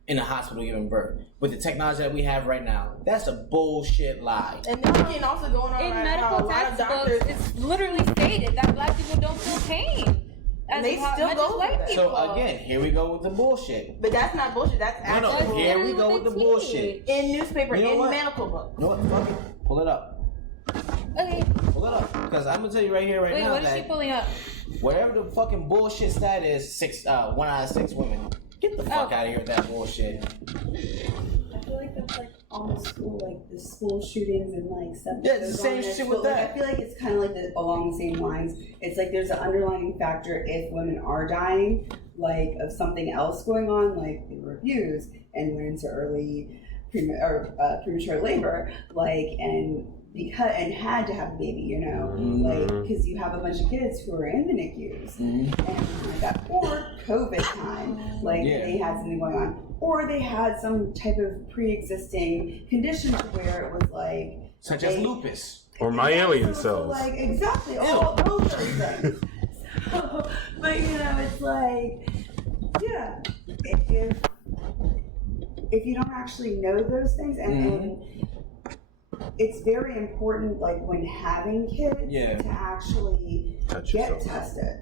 in the hospital giving birth with the technology that we have right now. That's a bullshit lie. And then we can also go on in how a medical lot of textbooks, doctors. it's literally stated that black people don't feel pain. And they much still as go white through that. people. So again, here we go with the bullshit. But that's not bullshit. That's No, actually no, here we go with the bullshit. in newspaper, You know in what? medical books. You know what? Fuck it. Pull it up. Okay, Pull it up. Because I'm gonna tell you right here, right wait, now what is she that pulling up? wherever the fucking bullshit stat is, 1 out of 6 women. Get the fuck Oh. out of here with that bullshit. I feel like that's like almost like the school shootings and like stuff. Yeah, that it's the goes on same there. shit So, with like, that. I feel like it's kind of like along the same lines. It's like there's an underlying factor if women are dying, like of something else going on, like they were abused and went into early premature labor, like and had to have a baby, you know, like because you have a bunch of kids who are in the NICUs, and like that, or COVID time, like they had something going on, or they had some type of pre-existing condition to where it was like such as lupus or my alien cells. like exactly all those things. So, but you know, it's like, yeah, if you don't actually know those things, and it's very important, like when having kids, to actually get tested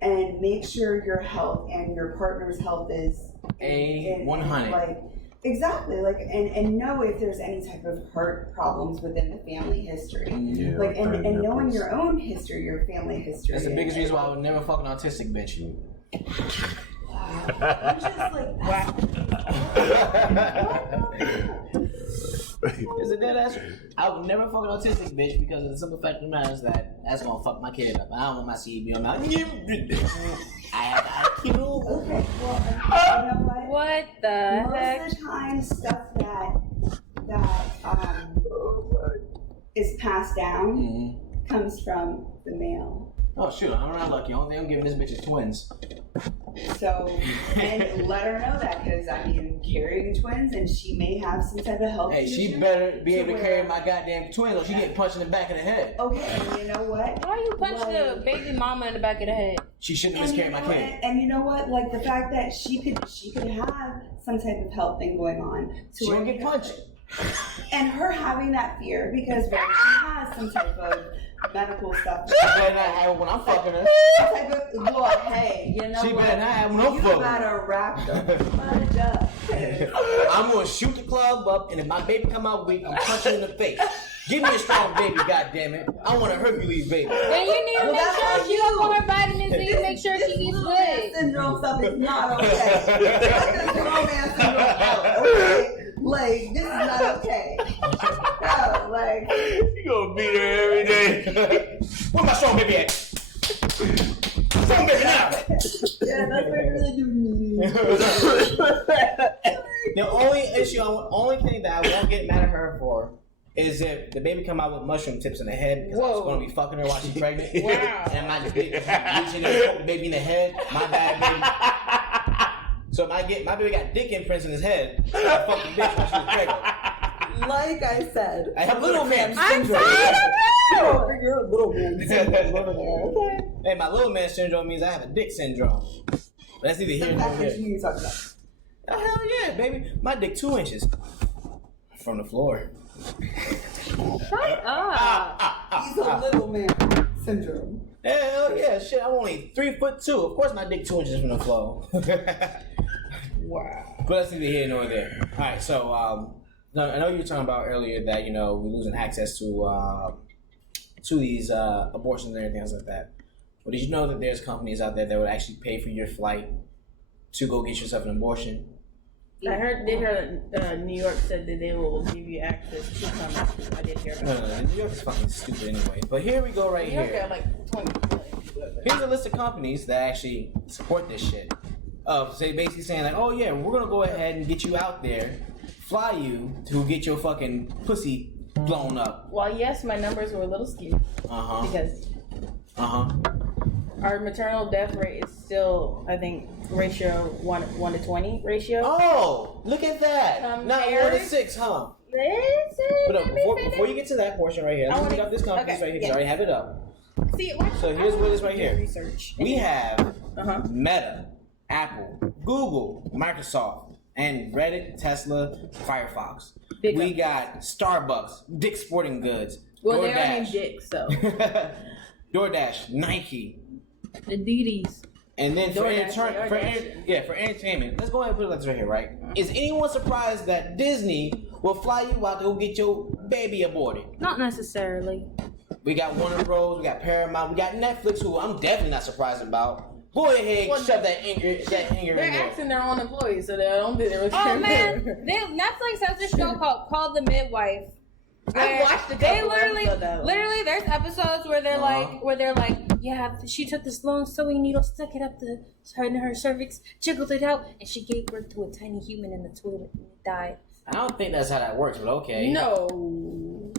and make sure your health and your partner's health is A100. Like exactly, like and know if there's any type of heart problems within the family history, like and knowing your own history, your family history. That's the biggest reason why I would never fuck an autistic bitch. Wow. I'm just like, wow. Is it dead ass? I would never fuck an autistic bitch because of the simple fact of the matter is that that's gonna fuck my kid up. I don't want my seed to be on my. I have IQ. Okay, well, you know what? What the heck? Most of the time, stuff that is passed down comes from the male. Oh shoot, I'm not lucky. Only thing I'm giving this bitch is twins. So, and let her know that, because I mean, carrying twins, and she may have some type of health. Hey, she better be able to carry my goddamn twins, or she get punched in the back of the head. Okay, and you know what? Why are you punching the baby mama in the back of the head? She shouldn't have miscarried my kid. And you know what? Like the fact that she could have some type of health thing going on. She won't get punched. And her having that fear because she has some type of medical stuff. She better not have it when I'm fucking her. Lord, hey, you know She what? better not have it when I'm You fucking her. better wrap the fudge up. I'm gonna shoot the club up, and if my baby come out weak, I'm punching in the face. Give me a strong baby, goddammit. I want a Hercules baby. Then you need to make sure she up on her vitamins and you make sure she eats good. Syndrome stuff is not okay. That's this romance syndrome out, okay? Like, this is not okay. No, like. You gonna beat her every day. Where my strong baby at? Strong baby now! Yeah, that's what I really do need. The only thing that I won't get mad at her for is if the baby come out with mushroom tips in the head because I was going to be fucking her while she's pregnant. Wow. And I might just be reaching and poke the baby in the head. My bad, baby. So if my baby got dick imprints in his head, I fuck the bitch when she was pregnant. Like I said, I have little man I'm syndrome. tired of You're a little man syndrome over there, okay? Hey, my little man syndrome means I have a dick syndrome. But that's neither here nor That's what there. you talking about. Oh, hell yeah, baby. My dick 2 inches from the floor. Shut up. He's a little man syndrome. Hell yeah, shit. I'm only 3'2". Of course, my dick 2 inches from the floor. Wow. But that's neither here nor there. All right, so I know you were talking about earlier that we're losing access to these abortions and everything else like that. But did you know that there's companies out there that would actually pay for your flight to go get yourself an abortion? I heard New York said that they will give you access to some. I did hear about No, New York is fucking stupid anyway. But here we go right New York here. got like 20 million people up there. Here's a list of companies that actually support this shit. Basically saying like, oh yeah, we're gonna go ahead and get you out there, fly you to get your fucking pussy blown up. Well, yes, my numbers were a little skewed because our maternal death rate is still, I think, ratio 1 to 20 ratio. Oh, look at that! Not 1 to 6, huh? But before you get to that portion right here, let's pick up this company right here. Because I already have it up. See, So here's what it is right here. Research. We have Meta, Apple, Google, Microsoft, and Reddit, Tesla, Firefox. We got Starbucks, Dick's Sporting Goods, Well, they are DoorDash, named Dick, so. DoorDash, Nike, Adidas. and then for DoorDash, entertainment, let's go ahead and put it right here, right? Is anyone surprised that Disney will fly you out to go get your baby aborted? Not necessarily. We got Warner Bros, we got Paramount, we got Netflix, who I'm definitely not surprised about. Go ahead, Well, shove that anger They're in there. asking their own employees, so they don't think they're Oh man, Netflix has a show called The Midwife. I watched a They couple episodes of it. literally, there's episodes where they're like, yeah, she took this long sewing needle, stuck it up her cervix, jiggled it out, and she gave birth to a tiny human in the toilet and it died. I don't think that's how that works, but okay. No.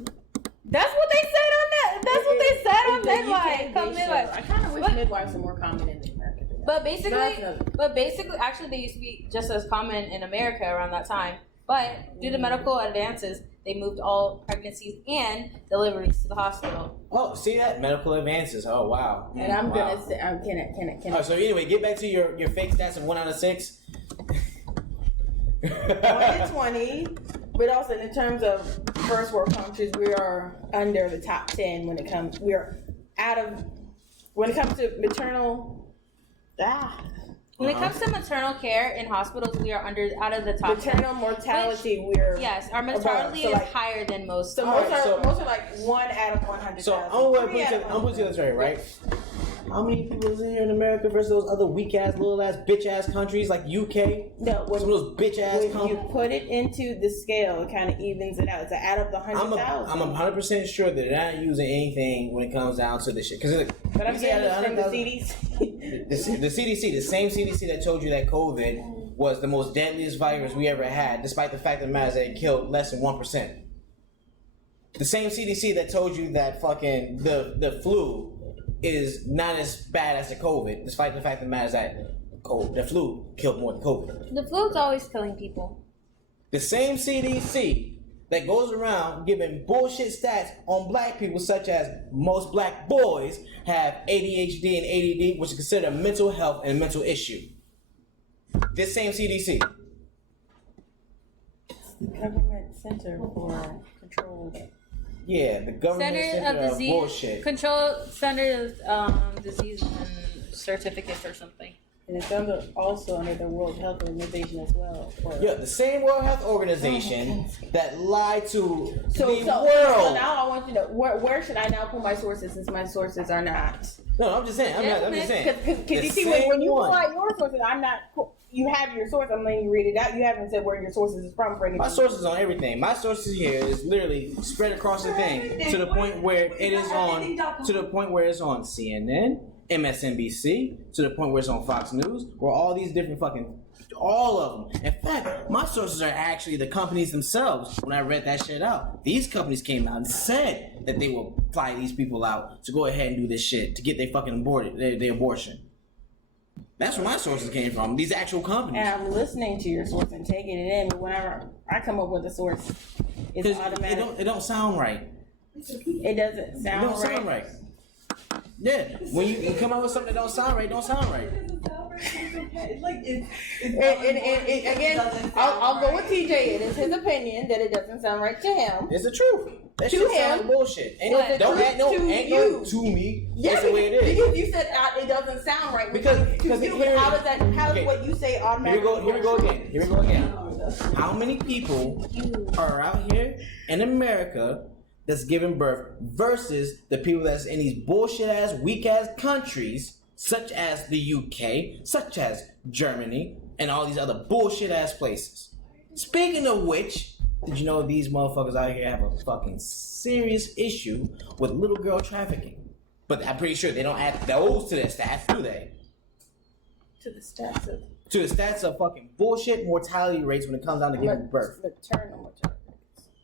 That's what they said on that. That's what they said on Midwife. Come Midwife. I kind of wish midwives were more common in America. But basically, actually, they used to be just as common in America around that time. But due to medical advances, they moved all pregnancies and deliveries to the hospital. Oh, see that? Medical advances. Oh, wow. And I'm Wow. gonna say, can Oh, so anyway, get back to your fake stats of 1 out of 6. 2020, but also in terms of first world countries, we are under the top 10 when it comes. We are when it comes to maternal. When it comes to maternal care in hospitals, we are out of the top 10. Maternal mortality, we're Yes, our mortality above. So, is higher than most. So most are like 1 out of 100,000. So I'm gonna put you this right? How many people is in here in America versus those other weak ass, little ass, bitch ass countries like UK? No, Some of those bitch ass when countries. you put it into the scale, it kind of evens it out. It's add up the 100,000. I'm 100% sure that they're not using anything when it comes down to this shit. But I'm getting this from the CDC. The CDC, the same CDC that told you that COVID was the most deadliest virus we ever had, despite the fact of the matter is that it killed less than 1%. The same CDC that told you that fucking the flu is not as bad as the COVID, despite the fact of the matter is that the flu killed more than COVID. The flu's always killing people. The same CDC that goes around giving bullshit stats on black people, such as most black boys have ADHD and ADD, which is considered a mental health and mental issue. This same CDC. Government Center for Control. Yeah, the government center of Disease bullshit. Control Center of Disease and Certificates or something. And it's also under the World Health Organization as well. Yeah, the same World Health Organization that lied to the world. So now I want you to know, where should I now put my sources since my sources are not? No, I'm just saying. I'm just saying. Because you see, when you pull out your sources, I'm not. You have your source. I'm letting you read it out. You haven't said where your sources is from for anything. My sources on everything. My sources here is literally spread across the thing to the point where it is on. To the point where it's on CNN, MSNBC, to the point where it's on Fox News, where all these different fucking. All of them. In fact, my sources are actually the companies themselves. When I read that shit out, these companies came out and said that they will fly these people out to go ahead and do this shit to get their fucking aborted, their abortion. That's where my sources came from. These actual companies. And I'm listening to your source and taking it in, but whenever I come up with a source, it's automatic. It don't sound right. It doesn't sound It don't sound right. Yeah, when you come up with something that don't sound right, don't sound right. And again, I'll go with TJ. It is his opinion that it doesn't sound right to him. It's the truth. That To shit sound him. like bullshit. What? Don't add no, To ain't no you. to me. Yeah, That's the way it is. because you said it doesn't sound right. Because you, but how does that? How does okay. what you say Here automatically? we go again. How many people are out here in America that's giving birth versus the people that's in these bullshit ass, weak ass countries such as the UK, such as Germany, and all these other bullshit ass places? Speaking of which, did you know these motherfuckers out here have a fucking serious issue with little girl trafficking? But I'm pretty sure they don't add those to their stats, do they? To the stats of To the stats of fucking bullshit mortality rates when it comes down to giving birth. maternal mortality.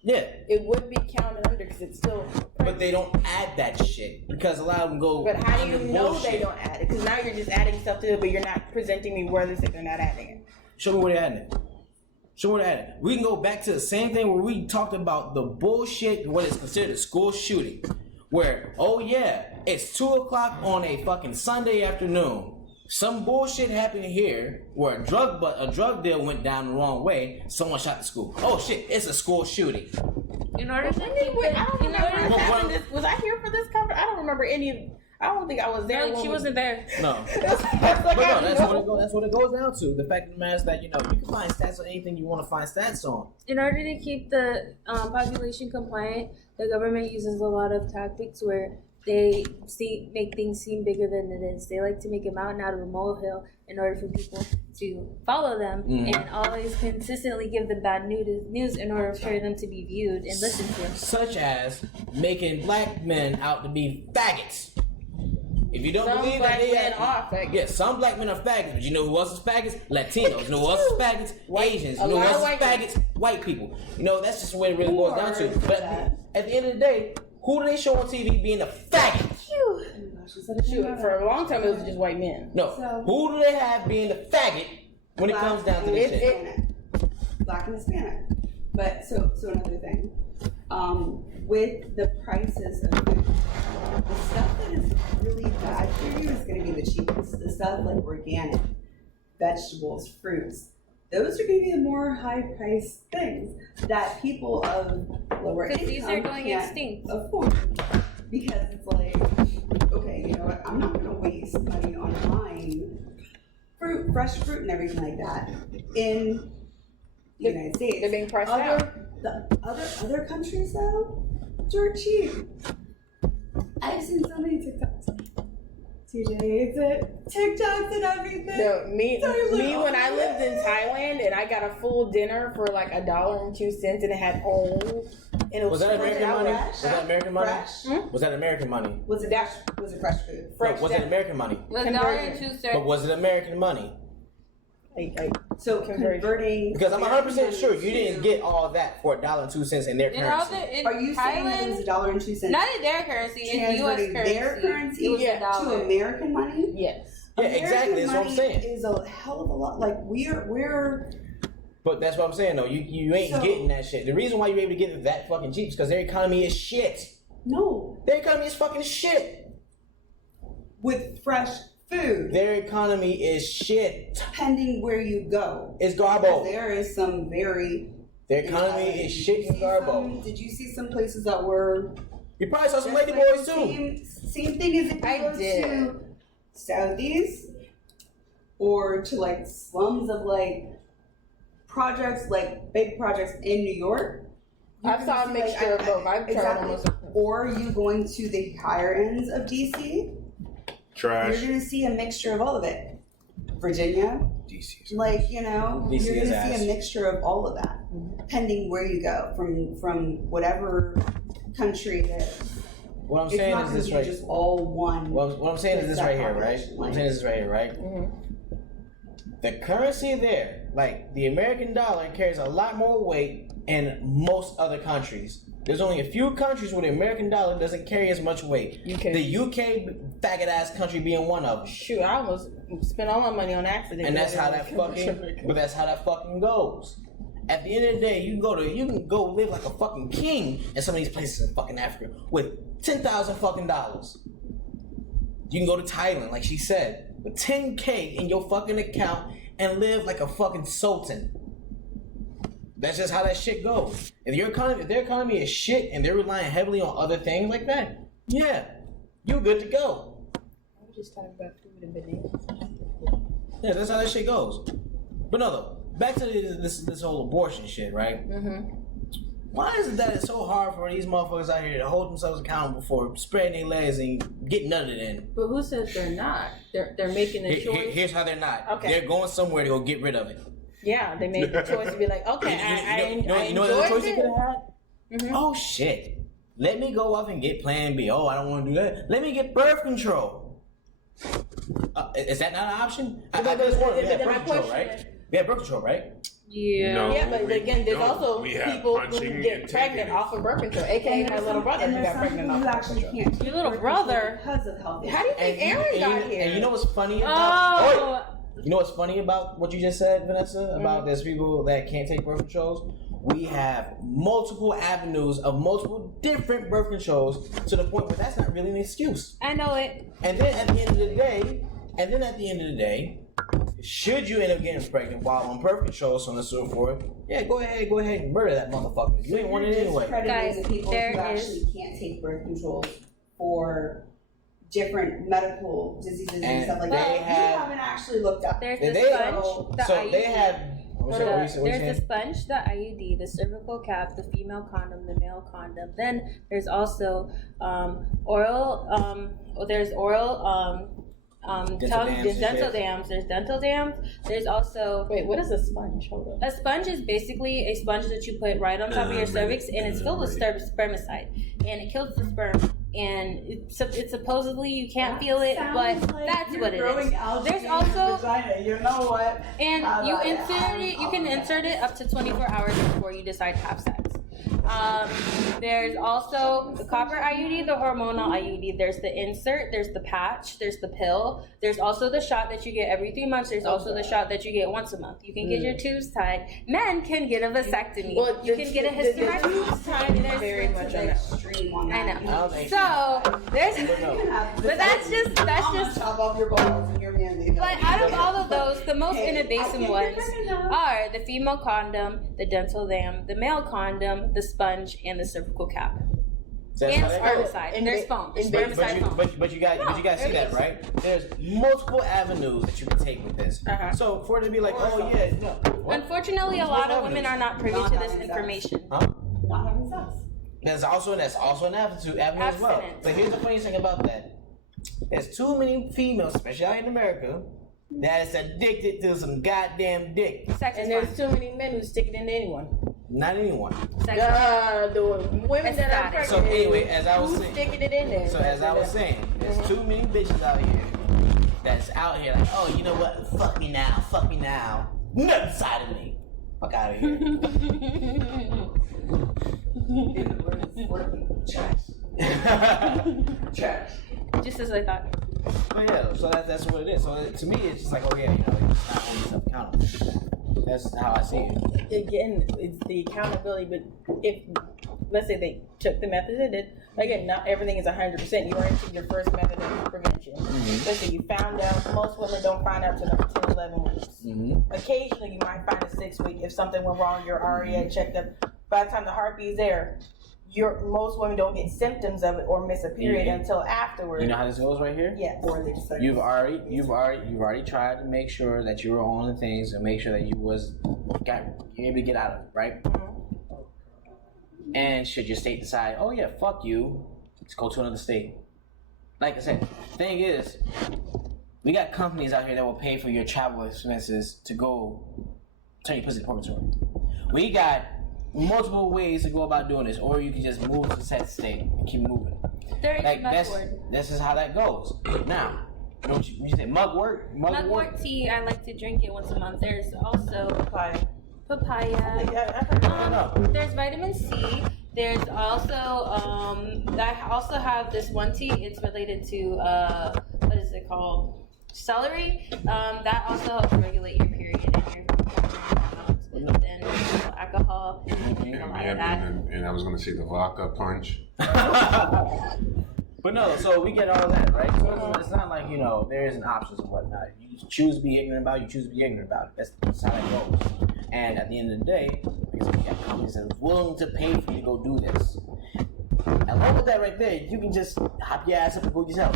Yeah, It would be counted under because it's still. but they don't add that shit because a lot of them go. But how do you under know bullshit. they don't add it? Because now you're just adding stuff to it, but you're not presenting me where they say they're not adding it. Show me where they're adding it. Show me where they're adding it. We can go back to the same thing where we talked about the bullshit, what is considered a school shooting, where it's 2:00 on a fucking Sunday afternoon. Some bullshit happened here where a drug deal went down the wrong way. Someone shot the school. Oh shit! It's a school shooting. In order to I don't remember Well, having this. Was I here for this cover? I don't remember any. I don't think I was there. No, when she we- wasn't there. No. That's like But no, I that's know. what it goes down to. The fact of the matter is that you can find stats on anything you want to find stats on. In order to keep the population compliant, the government uses a lot of tactics where they make things seem bigger than it is. They like to make a mountain out of a molehill in order for people to follow them and always consistently give them bad news in order for them to be viewed and listened to. Such as making black men out to be faggots. If you don't Some believe black that they men are faggots. Yeah, some black men are faggots, but you know who else is faggots? Latinos. You know who else is faggots? Asians. You know who else is faggots? White people. You know, that's just what it really boils down to. But at the end of the day, who do they show on TV being a faggot? Shoot, for a long time it was just white men. No. Who do they have being a faggot when it comes down to this shit? Black and Hispanic. But so another thing. With the prices of food, the stuff that is really bad for you is going to be the cheapest. The stuff like organic, vegetables, fruits, those are going to be the more high-priced things that people of lower income These are going can't extinct. afford. Because it's like, okay, you know what? I'm not going to waste money on buying fruit, fresh fruit, and everything like that in the United States. They're being priced out. The other countries though, dirt cheap. I've seen so many TikToks. TJ hates it. TikToks and everything. No, me when I lived in Thailand and I got a full dinner for like $1.02 and it had all. And it Was that American money? fresh? Was that American money? Fresh? Was that American money? Was it fresh food? No, was it American money? $1.02. But was it American money? So converting. Because I'm 100% sure you didn't get all that for $1.02 in their In currency. Are you saying that it was $1.02? Not in their currency, in U.S. Transferring currency. their currency It was to American money? Yes. Yeah, exactly. That's what I'm saying. Is a hell of a lot. Like we're. But that's what I'm saying though. You ain't getting that shit. The reason why you're able to get it that fucking cheap is because their economy is shit. No. Their economy is fucking shit. With fresh food. Their economy is shit. Depending where you go. It's garbo. There is some very. Their economy is shit and garbo. Did you see some places that were? You probably saw some just ladyboys like too. Same thing as if you go to Southeast or to like slums of like projects, like big projects in New York. I saw a mixture of both. I've tried almost. Or you going to the higher ends of DC. Trash. You're gonna see a mixture of all of it. Virginia, DC's like you're gonna is see ass. a mixture of all of that, depending where you go from whatever country it is. What I'm It's saying not is gonna this be right. just all one. What I'm saying is this right here, right? population, I'm saying this right here, right? The currency there, like the American dollar, carries a lot more weight in most other countries. There's only a few countries where the American dollar doesn't carry as much weight. UK. The UK, faggot ass country, being one of them. Shoot, I almost spent all my money on accident. And that's how that fucking goes. At the end of the day, you can go live like a fucking king in some of these places in fucking Africa with $10,000 fucking dollars. You can go to Thailand, like she said, with $10K in your fucking account and live like a fucking sultan. That's just how that shit goes. If their economy is shit and they're relying heavily on other things like that, yeah, you're good to go. I'm just talking about food and bananas. Yeah, that's how that shit goes. But no, though, back to this whole abortion shit, right? Why is it that it's so hard for these motherfuckers out here to hold themselves accountable for spreading their legs and getting none of it in? But who says they're not? They're making a choice. Here's how they're not. Okay. They're going somewhere to go get rid of it. Yeah, they made the choice to be like, okay, I you know what other choice enjoyed they could it. have had? Oh shit! Let me go off and get Plan B. Oh, I don't want to do that. Let me get birth control. Is that not an option? I just want to have birth control, right? We have birth control, right? Yeah. No, Yeah, but again, there's also we have people punching who get and pregnant taking. off of birth control, aka my little brother who got pregnant off who of birth actually control. can't. Your little brother. Because of health. How do you think Aaron got here? And you know what's funny about? Oh. You know what's funny about what you just said, Vanessa? About there's people that can't take birth controls? We have multiple avenues of multiple different birth controls to the point where that's not really an excuse. I know it. And then at the end of the day, should you end up getting pregnant while on birth control, so on and so forth, yeah, go ahead and murder that motherfucker. You ain't want it anyway. Guys, The people who there actually can't take birth control for different medical diseases and And stuff like they that. have- You haven't actually looked up. There's They- the sponge, the So IUD. they have. What's that? What you There's saying? the sponge, the IUD, the cervical cap, the female condom, the male condom. Then there's also oral. There's oral. Dental dams, There's you dental said? dams. There's dental dams. There's also Wait, what is a sponge? Hold on. a sponge is basically a sponge that you put right on top of your cervix, and it's filled with spermicide, and it kills the sperm. And it's supposedly you can't feel it, but that's what it is. There's also, vagina. You know what? and you insert it. You can insert it up to 24 hours before you decide to have sex. There's also the copper IUD, the hormonal IUD. There's the insert, there's the patch, there's the pill. There's also the shot that you get every 3 months. There's also the shot that you get once a month. You can get your tubes tied. Men can get a vasectomy. Well, You can get a hysterectomy. tubes tied is very much on that. Extreme on I that. know. think So there's, But that's just chop off your balls and your man. but out of all of those, the most innovative ones are the female condom, the dental dam, the male condom, the sponge, and the cervical cap. That's And how that goes. spermicide. There's foam. There's But spermicide foam. you guys see that, right? There's multiple avenues that you can take with this. Uh-huh. So for it to be like, oh yeah, no. What? Unfortunately, a lot of women are not privy to this information. Huh? Not having sex. That's also an avenue as well. Abstinence. But here's the funny thing about that. There's too many females, especially out in America, that is addicted to some goddamn dick. Sex is And there's fun. too many men who stick it into anyone. Not anyone. Sex is fun. The women that are Ecstatic. So pregnant, anyway, as I was who's saying, sticking it in there? so as I was saying, there's too many bitches out here that's out here like, oh, you know what? Fuck me now. Nothing inside of me. Fuck out of here. Trash. Just as I thought. But yeah, so that's what it is. So to me, it's just like, oh yeah, you know, it's not holding yourself accountable. That's how I see it. Again, it's the accountability, but if, let's say they took the method they did, again, not everything is 100%. You are into your first method of prevention. Let's say you found out, most women don't find out till 10, 11 weeks. Occasionally, you might find a 6 week. If something went wrong, you're already checked up. By the time the heartbeat is there, most women don't get symptoms of it or miss a period until afterwards. You know how this goes right here? Yes. Or they just like, You've already tried to make sure that you were on the things and make sure that you're able to get out of it, right? And should your state decide, oh yeah, fuck you, let's go to another state. Like I said, thing is, we got companies out here that will pay for your travel expenses to go turn your pussy to purgatory. We got multiple ways to go about doing this, or you can just move to set state and keep moving. There is Like mugwort. this is how that goes. Now, you say mugwort? Mugwort tea, I like to drink it once a month. There's also Papaya. papaya. There's vitamin C. There's also I also have this one tea. It's related to what is it called? Celery. That also helps regulate your period and your hormones. Then alcohol. And a lot of that. And I was going to say the vodka punch. But no, so we get all that, right? So it's not like, you know, there isn't options and whatnot. You choose to be ignorant about it, you choose to be ignorant about it. That's how it goes. And at the end of the day, because we have companies that are willing to pay for you to go do this. Along with that right there, you can just hop your ass up and go yourself.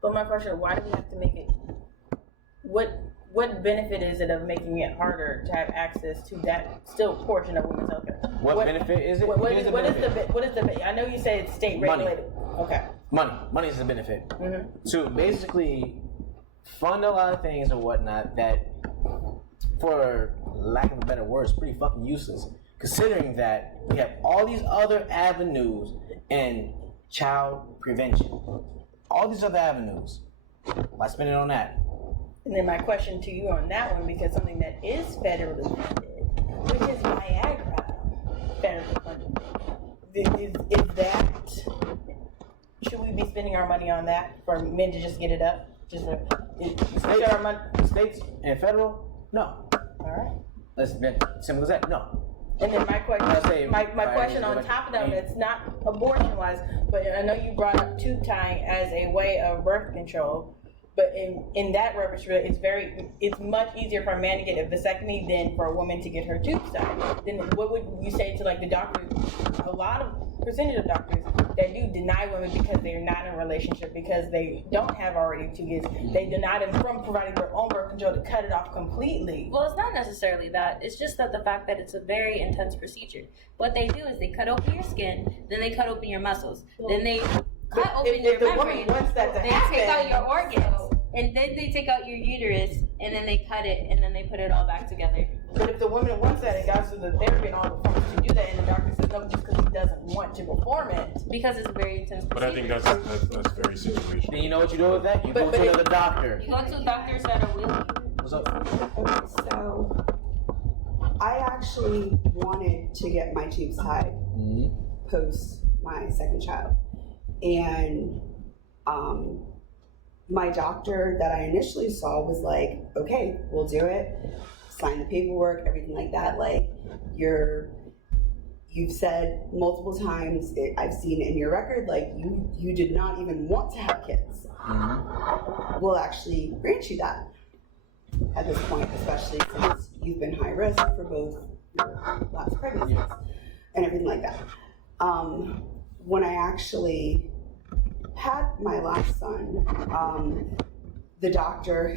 But my question, why do we have to make it? What benefit is it of making it harder to have access to that still portion of women's healthcare? What benefit is it? What Here's is the what is the? I know you say it's state Money. regulated. Okay. Money is the benefit. To basically fund a lot of things or whatnot that, for lack of a better word, is pretty fucking useless. Considering that we have all these other avenues in child prevention. All these other avenues. Why spend it on that? And then my question to you on that one, because something that is federally funded, which is Viagra, federally funded, is that, should we be spending our money on that for men to just get it up? Just for, spend our money? States and federal? No. All right. That's simple as that. No. And then my Let's say question, my Viagra question is on like- top of that, it's not abortion wise, but I know you brought up tube tying as a way of birth control. But in that reference, it's much easier for a man to get a vasectomy than for a woman to get her tubes tied. Then what would you say to like the doctors? A lot of percentage of doctors that do deny women because they're not in a relationship, because they don't have already 2 kids. They deny them from providing their own birth control to cut it off completely. Well, it's not necessarily that. It's just that the fact that it's a very intense procedure. What they do is they cut open your skin, then they cut open your muscles, then they cut open your membrane, they take out your organs, and then they take out your uterus, and then they cut it, and then they put it all back together. But if the woman wants that and goes through the therapy and all the forms to do that, and the doctor says no, just because he doesn't want to perform it, because it's a very intense procedure. But I think that's very situational. Then you know what you do with that? You go to another doctor. You go to doctors that are willing. What's up? Okay, so I actually wanted to get my tubes tied post my second child. And my doctor that I initially saw was like, okay, we'll do it. Sign the paperwork, everything like that. Like, you've said multiple times, I've seen in your record, like you did not even want to have kids. We'll actually grant you that at this point, especially since you've been high risk for both your last pregnancies and everything like that. When I actually had my last son, the doctor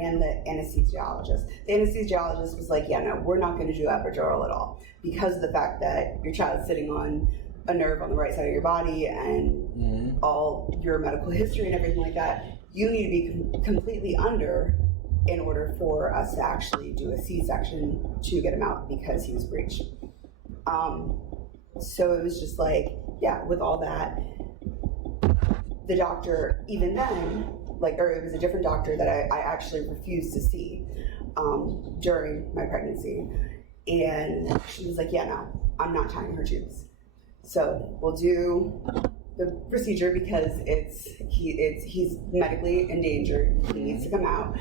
and the anesthesiologist. The anesthesiologist was like, yeah, no, we're not going to do epidural at all because of the fact that your child is sitting on a nerve on the right side of your body and all your medical history and everything like that. You need to be completely under in order for us to actually do a C-section to get him out because he was breached. So it was just like, yeah, with all that, the doctor, even then, or it was a different doctor that I actually refused to see during my pregnancy. And she was like, yeah, no, I'm not tying her tubes. So we'll do the procedure because he's medically endangered. He needs to come out,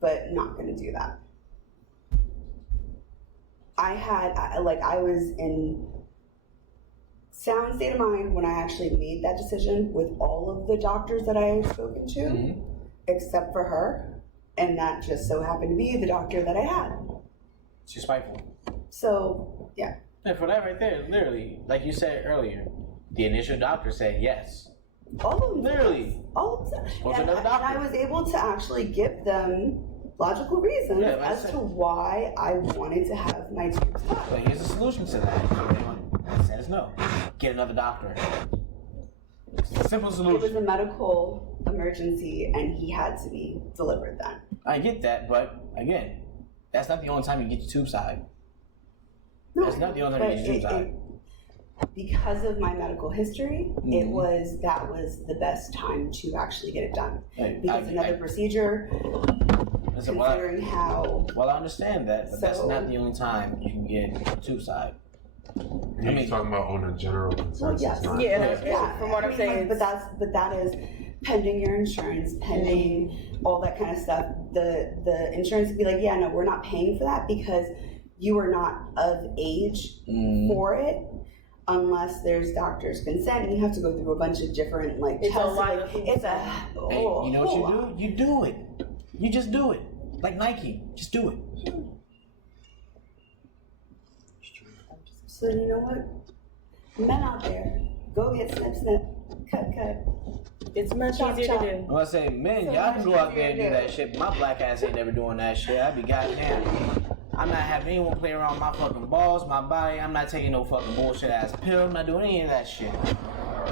but not going to do that. I was in sound state of mind when I actually made that decision with all of the doctors that I had spoken to, except for her, and that just so happened to be the doctor that I had. She's spiteful. So, yeah. And for that right there, literally, like you said earlier, the initial doctor said yes. All of them. Literally. All of them. Go to And another doctor. I was able to actually give them logical reasons as to why I wanted to have my tubes tied. But here's the solution to that. It says no. Get another doctor. It's a simple solution. It was a medical emergency and he had to be delivered then. I get that, but again, that's not the only time you get your tubes tied. No, That's not the only time you get your tubes tied. Because of my medical history, that was the best time to actually get it done. Because another procedure, listen, considering how... Well, I understand that, but that's not the only time you can get tubes tied. You're talking about on a general consensus. Well, Yes. From what I'm saying, but that is pending your insurance, pending all that kind of stuff. The insurance would be like, yeah, no, we're not paying for that because you are not of age for it. Unless there's doctor's consent, and you have to go through a bunch of different tests. You know what you do? You do it. You just do it. Like Nike, just do it. So you know what? Men out there, go get snip, snip, cut, cut. It's much Chop, easier chop. to do. I'm gonna say, men, y'all can go out there and do that shit. My black ass ain't never doing that shit. I be goddamn. I'm not having anyone play around with my fucking balls, my body. I'm not taking no fucking bullshit ass pill. I'm not doing any of that shit.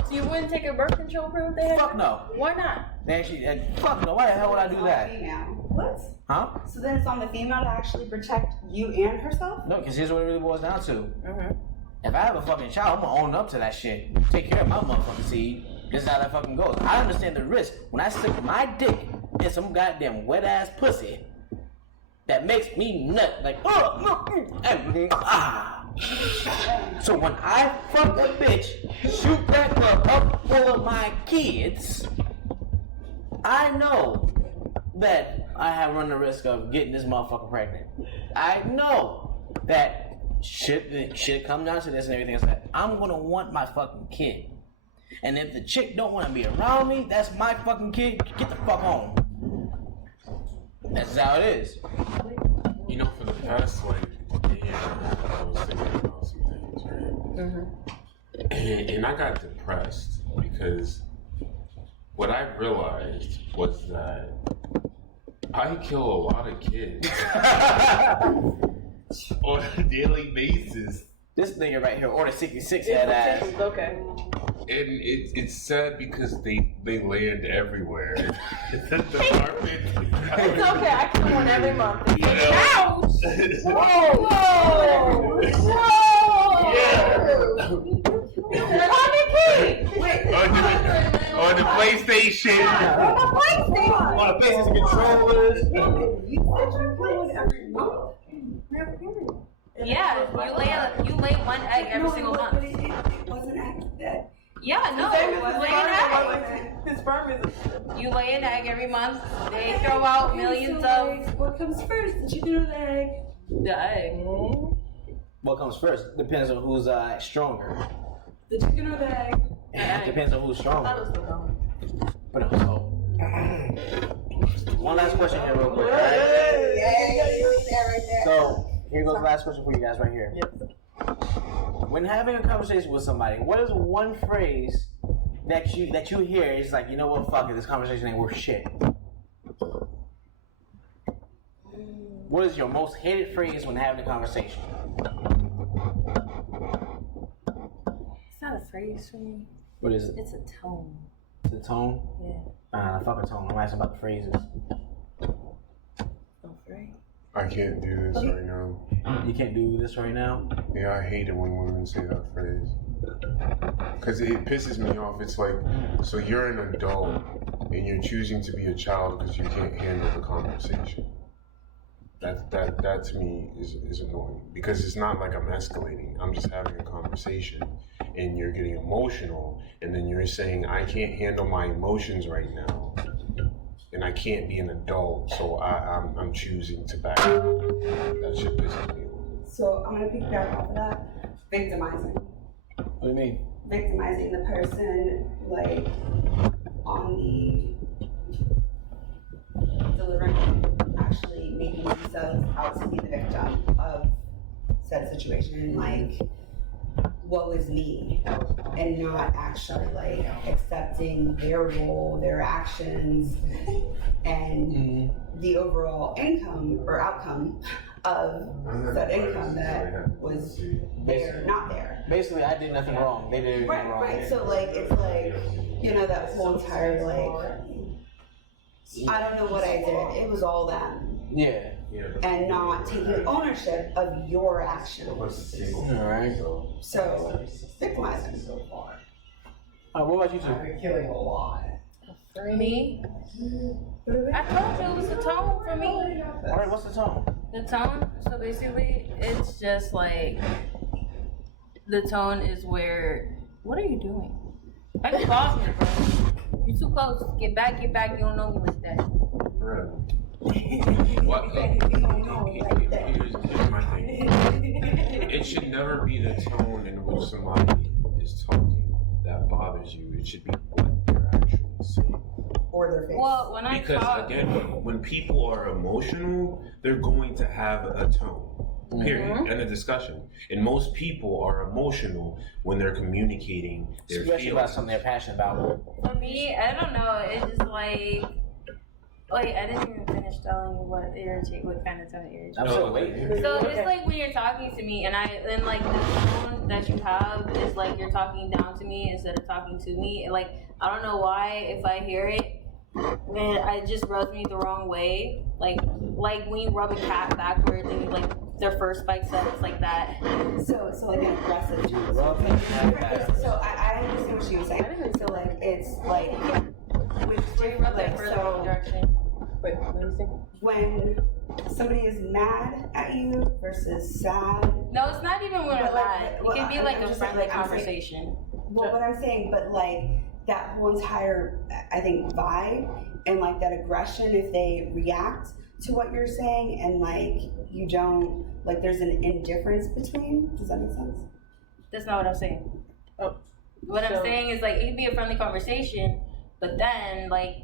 So you wouldn't take a birth control pill there? Fuck no. Why not? They actually, fuck no. Why the hell would I do that? Female. What? Huh? So then it's on the female to actually protect you and herself? No, because here's what it really boils down to. If I have a fucking child, I'm gonna own up to that shit. Take care of my motherfucking seed. This is how that fucking goes. I understand the risk when I stick my dick in some goddamn wet ass pussy that makes me nut. Like, So when I fuck a bitch, shoot that girl up full of my kids, I know that I have run the risk of getting this motherfucker pregnant. I know that shit come down to this and everything else. I'm gonna want my fucking kid. And if the chick don't want to be around me, that's my fucking kid. Get the fuck home. That's how it is. You know, for the past like year, I was thinking about some things, right? And I got depressed because what I realized was that I kill a lot of kids on a daily basis. This nigga right here, Order 66, had ass. Okay. And it's sad because they land everywhere. The carpet. It's okay. I kill one every month. You know? Ouch! Yeah. On the PlayStation. On the PlayStation controllers. You said you kill one every month. Yeah, you lay one egg every single But month. it wasn't that. Yeah, no, you lay an egg. His sperm is. You lay an egg every month. They throw out millions of What comes first, the chicken or the egg? the egg. What comes first? Depends on who's stronger. The chicken or the egg? It depends on who's That stronger. was the one. But one last question here, real quick. Right? So here goes the last question for you guys right here. When having a conversation with somebody, what is one phrase that you hear? It's like, you know what? Fuck it. This conversation ain't worth shit. What is your most hated phrase when having a conversation? It's not a phrase for me. What is it? It's a tone. The tone? Yeah. Fuck a tone. I'm asking about the phrases. No phrase. I can't do this right now. You can't do this right now? Yeah, I hate it when women say that phrase. Because it pisses me off. It's like, so you're an adult and you're choosing to be a child because you can't handle the conversation. That to me is annoying. Because it's not like I'm escalating. I'm just having a conversation and you're getting emotional and then you're saying, I can't handle my emotions right now. And I can't be an adult, so I'm choosing to back up. That shit pisses me off. So I'm gonna piggyback off of that. Victimizing. What do you mean? Victimizing the person, like, on the delivering, actually making themselves out to be the victim of said situation, like, woe is me, and not actually, like, accepting their role, their actions, and the overall income or outcome of that income that was there, not there. Basically, I did nothing wrong. They did everything wrong. Right. So, like, it's like, you know, that whole entire, like, I don't know what I did. It was all them. Yeah. And not taking ownership of your actions. Alright. So, victimizing. What about you two? I've been killing a lot. For me, I told you it was the tone for me. Alright, what's the tone? The tone, so basically, it's just like, the tone is where, what are you doing? I can pause me, bro. You're too close. Get back, you don't know me like that. What? Here's my thing. It should never be the tone in which somebody is talking that bothers you. It should be what they're actually saying. Or their face. Well, when I Because talk, again, when people are emotional, they're going to have a tone. Period. End of discussion. And most people are emotional when they're communicating their Especially about feelings. something they're passionate about. for me, I don't know. It's just like I didn't even finish telling you what kind of tone irritates. I'm still waiting. So it's like when you're talking to me, and like the tone that you have is like you're talking down to me instead of talking to me. Like I don't know why, if I hear it, and it just rubs me the wrong way. Like when you rub a cat backwards and you like their first spike steps like that. So like an aggressive tone. So I understand what she was saying. So like it's like Further direction. Wait, what do you think? when somebody is mad at you versus sad. No, it's not even when I'm But, like, mad. It well, can be I'm like a just friendly like, I'm saying- conversation. Well, what I'm saying, but like that whole entire, I think, vibe and like that aggression, if they react to what you're saying and like you don't, like there's an indifference between. Does that make sense? That's not what I'm saying. What I'm saying is, like, it can be a friendly conversation, but then, like,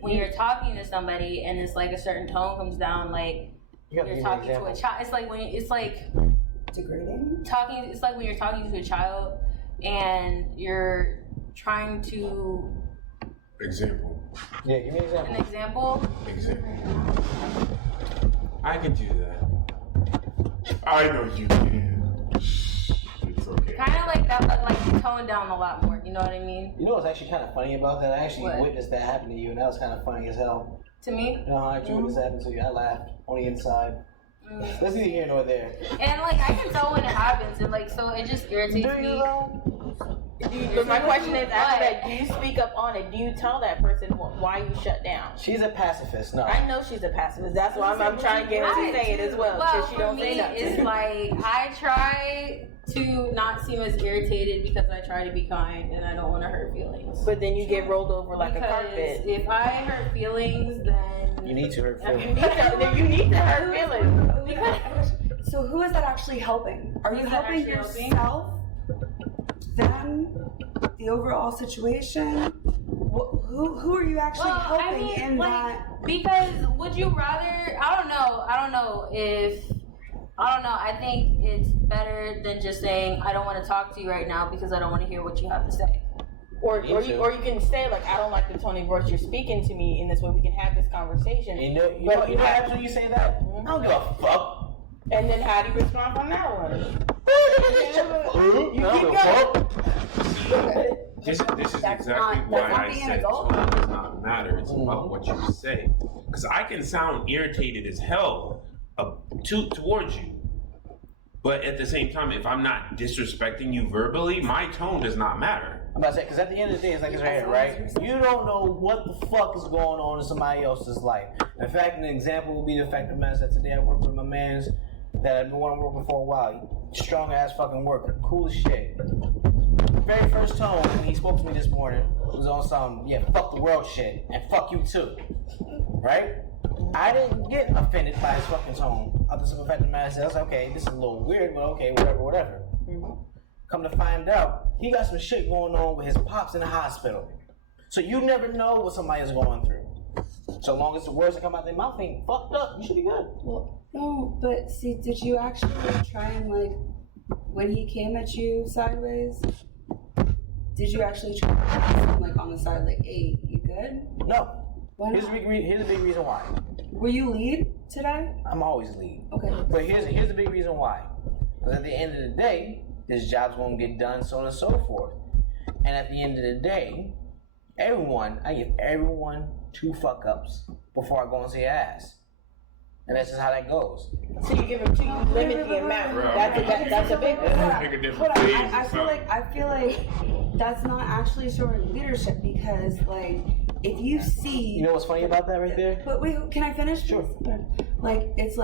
when you're talking to somebody and it's like a certain tone comes down, like you're talking to a child. It's like Degrading. It's like when you're talking to a child and you're trying to. Example. Yeah, give me an example. Example. I can do that. I know you can. It's okay. Kind of like that, but like tone down a lot more. You know what I mean? You know what's actually kind of funny about that? I actually What? witnessed that happen to you, and that was kind of funny as hell. To me. You know how I actually witnessed that happen to you? I laughed on the inside. That's neither here nor there. And like I can tell when it happens, and like so it just irritates me. But my question is, after that, do you speak up on it? Do you tell that person why you shut down? She's a pacifist. No. I know she's a pacifist. That's why I'm trying to get her to say it as well. Because she for don't me, say nothing. it's like I try to not seem as irritated because I try to be kind and I don't want to hurt feelings. But then you get rolled over like a carpet. If I hurt feelings, then You need to hurt You feelings. need to hurt feelings. So who is that actually helping? Are you Who's that helping actually yourself, them, the overall situation? Who are you actually helping in that? Because would you rather? I don't know. I think it's better than just saying I don't want to talk to you right now because I don't want to hear what you have to say. Or you can say like, I don't like the tone of voice you're speaking to me in this way. We can have this conversation. You know after you say that, I don't give a fuck. And then how do you respond on that one? You keep going. This is exactly why I said tone does not matter. It's about what you say. Because I can sound irritated as hell towards you. But at the same time, if I'm not disrespecting you verbally, my tone does not matter. I'm about to say, because at the end of the day, it's like this right here, right? You don't know what the fuck is going on in somebody else's life. In fact, an example would be the fact that today I worked with my mans that I've been wanting to work with for a while. Strong ass fucking worker, cool as shit. The very first tone when he spoke to me this morning was on some, fuck the world shit, and fuck you too. Right? I didn't get offended by his fucking tone. Other than the fact that I said, okay, this is a little weird, but okay, whatever. Come to find out, he got some shit going on with his pops in the hospital. So you never know what somebody is going through. So long as the words that come out their mouth ain't fucked up, you should be good. Well, no, but see, did you actually try and when he came at you sideways, did you actually try to ask him on the side hey, you good? No. Why Here's not? a big reason why. Were you lead today? I'm always lead. Okay. But here's the big reason why. Because at the end of the day, this job's gonna get done, so on and so forth. And at the end of the day, I give everyone 2 fuck ups before I go and say ass. And that's just how that goes. So you give him 2, you limit the amount. That's a big one. Pick a different Hold on, phase I or feel like that's not actually showing leadership because if you see. You know what's funny about that right there? But wait, can I finish? Sure. It's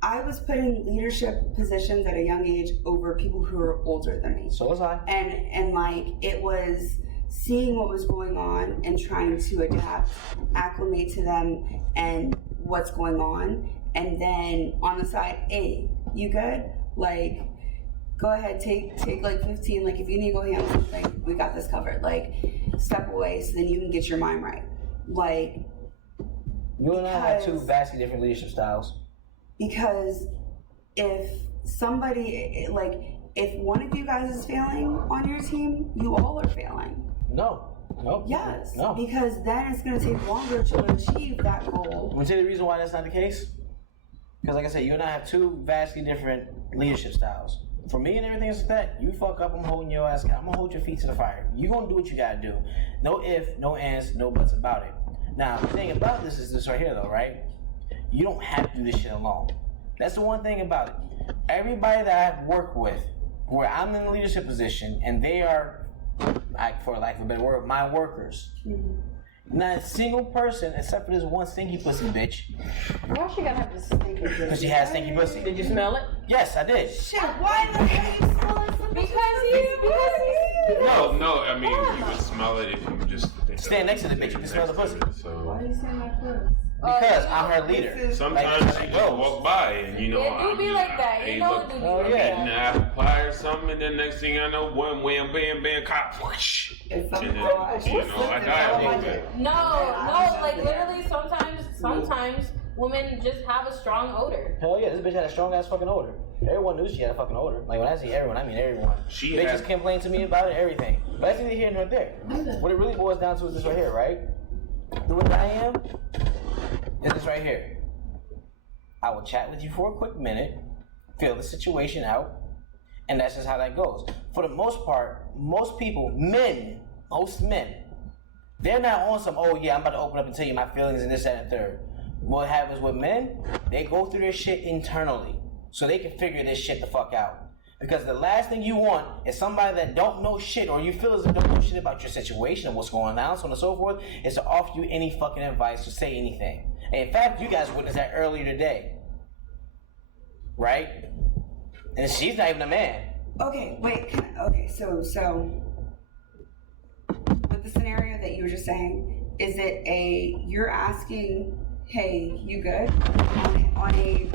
I was put in leadership positions at a young age over people who are older than me. So was I. And it was seeing what was going on and trying to adapt, acclimate to them and what's going on. And then on the side, hey, you good? Go ahead, take 15. If you need to go handle something, we got this covered. Step away so then you can get your mind right. You and I have 2 vastly different leadership styles. Because if somebody, if one of you guys is failing on your team, you all are failing. No. Yes. No. Because then it's going to take longer to achieve that goal. Want to tell you the reason why that's not the case? Because like I said, you and I have 2 vastly different leadership styles. For me and everything else like that, you fuck up, I'm holding your ass, I'm going to hold your feet to the fire. You're going to do what you got to do. No if, no ands, no buts about it. Now, the thing about this is this right here though, right? You don't have to do this shit alone. That's the one thing about it. Everybody that I've worked with, where I'm in the leadership position, and they are, for lack of a better word, my workers. Not a single person, except for this one stinky pussy bitch. Why she gotta have this stinky pussy? Because she has stinky pussy. Did you smell it? Yes, I did. Shit, why the hell you smelling some Because he's No, I mean, you would smell it if you just Stand next to the bitch, you can smell the pussy. Why are you saying my puss? Because I'm her leader. Sometimes you just walk by and It do be like that. You Hey, know look, it do be oh, like yeah. and that. apple pie or something, and then next thing I know, one wham, bam, bam, cop, whoosh. It's And something then, I I die a little bit. No, like literally sometimes women just have a strong odor. Hell yeah, this bitch had a strong ass fucking odor. Everyone knew she had a fucking odor. Like when I say everyone, I mean everyone. She Bitches had- complain to me about it, everything. But that's neither here nor there. What it really boils down to is this right here, right? The way that I am is this right here. I will chat with you for a quick minute, feel the situation out, and that's just how that goes. For the most part, most people, most men, they're not on some, oh yeah, I'm about to open up and tell you my feelings and this, that, and third. What happens with men, they go through their shit internally so they can figure this shit the fuck out. Because the last thing you want is somebody that don't know shit or you feel as if they don't know shit about your situation and what's going on, so on and so forth, is to offer you any fucking advice or say anything. And in fact, you guys witnessed that earlier today. Right? And she's not even a man. Okay, wait. So with the scenario that you were just saying, is it you're asking, hey, you good? On a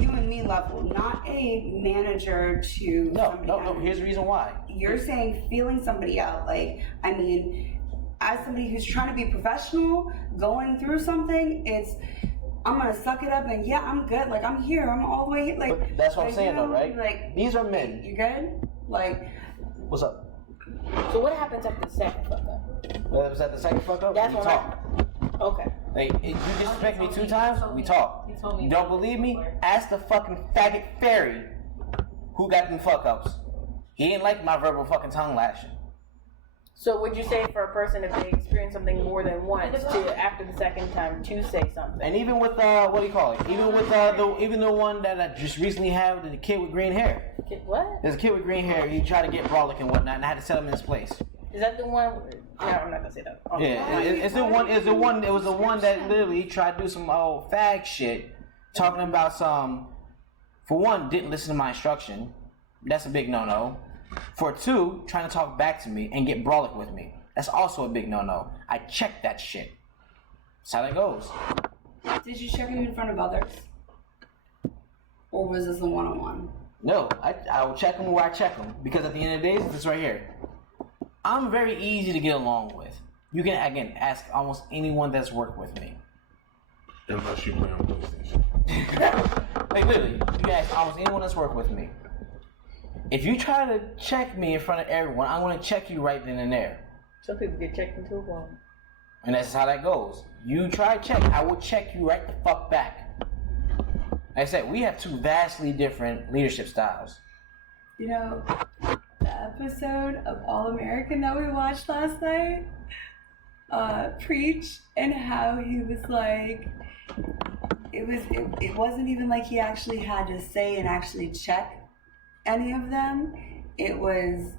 you and me level, not a manager to somebody No. else. Here's the reason why. You're saying feeling somebody out. Like, I mean, as somebody who's trying to be professional, going through something, I'm gonna suck it up and yeah, I'm good. Like I'm here. I'm all the way here. Like But that's what I'm like, saying you know, though, right? Like These are men. You good? Like What's up? So what happens after the second fuck up? Was that the second fuck up? That's we what talk. Okay. Hey, if you disrespect me 2 times, we talk. He told me You don't believe me? Ask the fucking faggot fairy who got them fuck ups. He didn't like my verbal fucking tongue lashing. So would you say for a person if they experience something more than once to after the second time to say something? And even with what do you call it? Even with the one that I just recently had, the kid with green hair. What? There's a kid with green hair. He tried to get brolic and whatnot, and I had to set him in his place. Is that the one? No, I'm not gonna say that. Oh, Yeah, it's the one. It was the one that literally tried to do some old fag shit, talking about some. For one, didn't listen to my instruction. That's a big no-no. For 2, trying to talk back to me and get brolic with me. That's also a big no-no. I checked that shit. That's how that goes. did you check him in front of others? Or was this a one-on-one? No, I will check them where I check them because at the end of the day, this right here. I'm very easy to get along with. You can again ask almost anyone that's worked with me. Unless you play on PlayStation. Like literally, you can ask almost anyone that's worked with me. If you try to check me in front of everyone, I'm going to check you right then and there. Some people get checked into a wall. And that's how that goes. You try to check, I will check you right the fuck back. Like I said, we have 2 vastly different leadership styles. You know, the episode of All American that we watched last night, Preach, and how he was like, it wasn't even like he actually had to say and actually check any of them. It was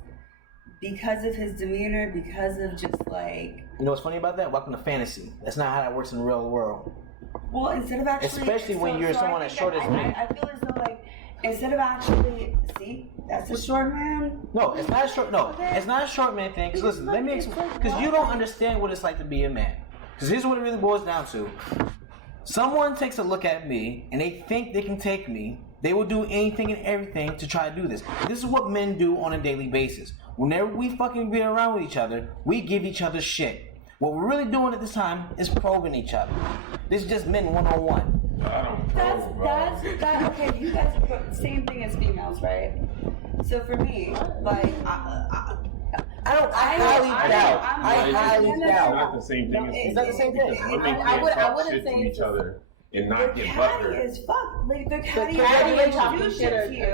because of his demeanor, because of just like... You know what's funny about that? Welcome to fantasy. That's not how that works in the real world. Well, instead of actually... Especially when you're someone I as think short as me. I feel as though like, instead of actually... See? That's a short man. No, it's not a short. No, it's not a short man thing. Because listen, let me explain. Because you don't understand what it's like to be a man. Because here's what it really boils down to. Someone takes a look at me and they think they can take me. They will do anything and everything to try to do this. This is what men do on a daily basis. Whenever we fucking be around with each other, we give each other shit. What we're really doing at this time is probing each other. This is just men one-on-one. That's okay. You guys put same thing as females, right? So for me, like I highly doubt. Not the same thing as It's not the same thing. I wouldn't shit say to it's each other and not they're get catty butthurt. as fuck. Like they're catty catty as and talking do shit shit to you.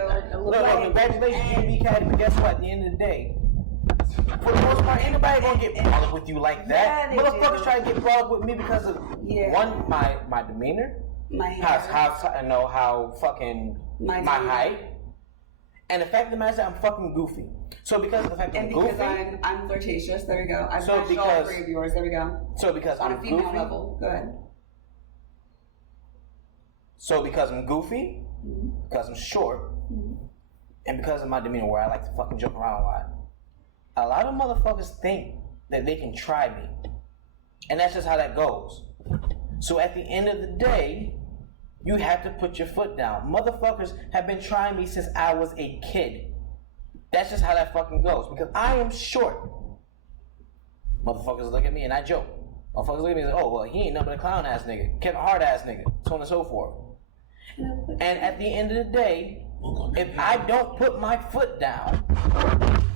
No, congratulations, you be catty, but guess what? At the end of the day, for the most part, ain't nobody gonna get brought with you like that. Yeah, they Motherfuckers do. try to get brought with me because of Yeah. one, my demeanor, My hair. how fucking My my demeanor. height, and the fact of the matter is that I'm fucking goofy. So because of the fact that And I'm because goofy, I'm flirtatious, there we go. I've So matched all because- 3 of yours, there we go. so because On I'm a female goofy, level. Go ahead. so because I'm goofy, because I'm short, and because of my demeanor where I like to fucking joke around a lot of motherfuckers think that they can try me. And that's just how that goes. So at the end of the day, You have to put your foot down. Motherfuckers have been trying me since I was a kid. That's just how that fucking goes. Because I am short. Motherfuckers look at me and I joke. Motherfuckers look at me and say, oh, well, he ain't nothing but a clown ass nigga. Kevin Hart ass nigga. So on and so forth. And at the end of the day, if I don't put my foot down,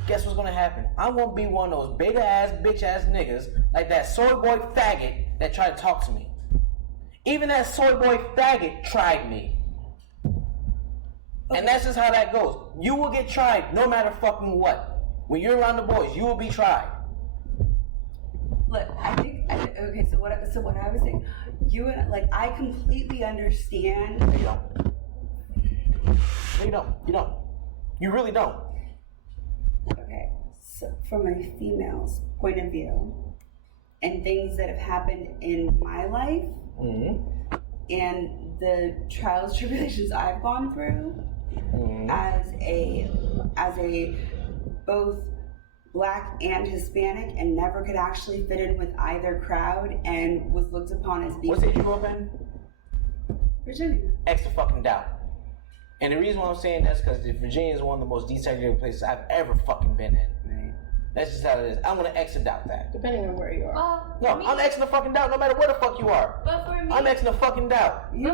guess what's gonna happen? I'm gonna be one of those beta ass, bitch ass niggas like that soy boy faggot that tried to talk to me. Even that soy boy faggot tried me. And that's just how that goes. You will get tried no matter fucking what. When you're around the boys, you will be tried. Look, okay, so what I was saying, you and, like, I completely understand. No, you don't. No, you don't. You don't. You really don't. Okay, so from a female's point of view, and things that have happened in my life, and the trials, tribulations I've gone through, as a both Black and Hispanic, and never could actually fit in with either crowd, and was looked upon as being. What state you grew up in? Virginia. Extra fucking doubt. And the reason why I'm saying that's because Virginia is one of the most desegregated places I've ever fucking been in. Right. That's just how it is. I'm gonna extra doubt that. Depending on where you are. No, I'm extra fucking doubt no matter where the fuck you are. But for me, I'm extra fucking doubt. You're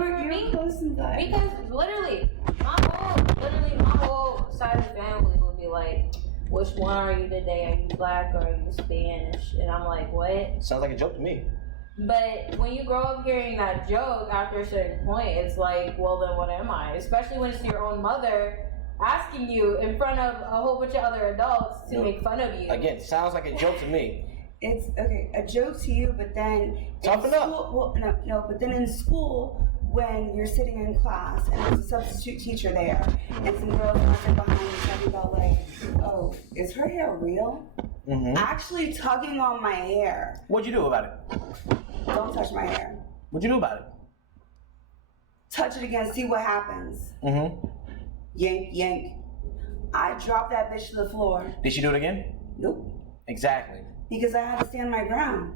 close in that. because literally, my whole side of the family would be like, which one are you today? Are you Black or are you Spanish? And I'm like, what? Sounds like a joke to me. But when you grow up hearing that joke after a certain point, it's like, well, then what am I? Especially when it's your own mother asking you in front of a whole bunch of other adults to make fun of you. Again, sounds like a joke to me. It's okay, a joke to you, but then Toughen up. Well, no, but then in school, when you're sitting in class and there's a substitute teacher there, and some girls are behind you talking about like, oh, is her hair real? Actually tugging on my hair. What'd you do about it? Don't touch my hair. What'd you do about it? Touch it again, see what happens. Yank, yank. I dropped that bitch to the floor. Did she do it again? Nope. Exactly. Because I had to stand my ground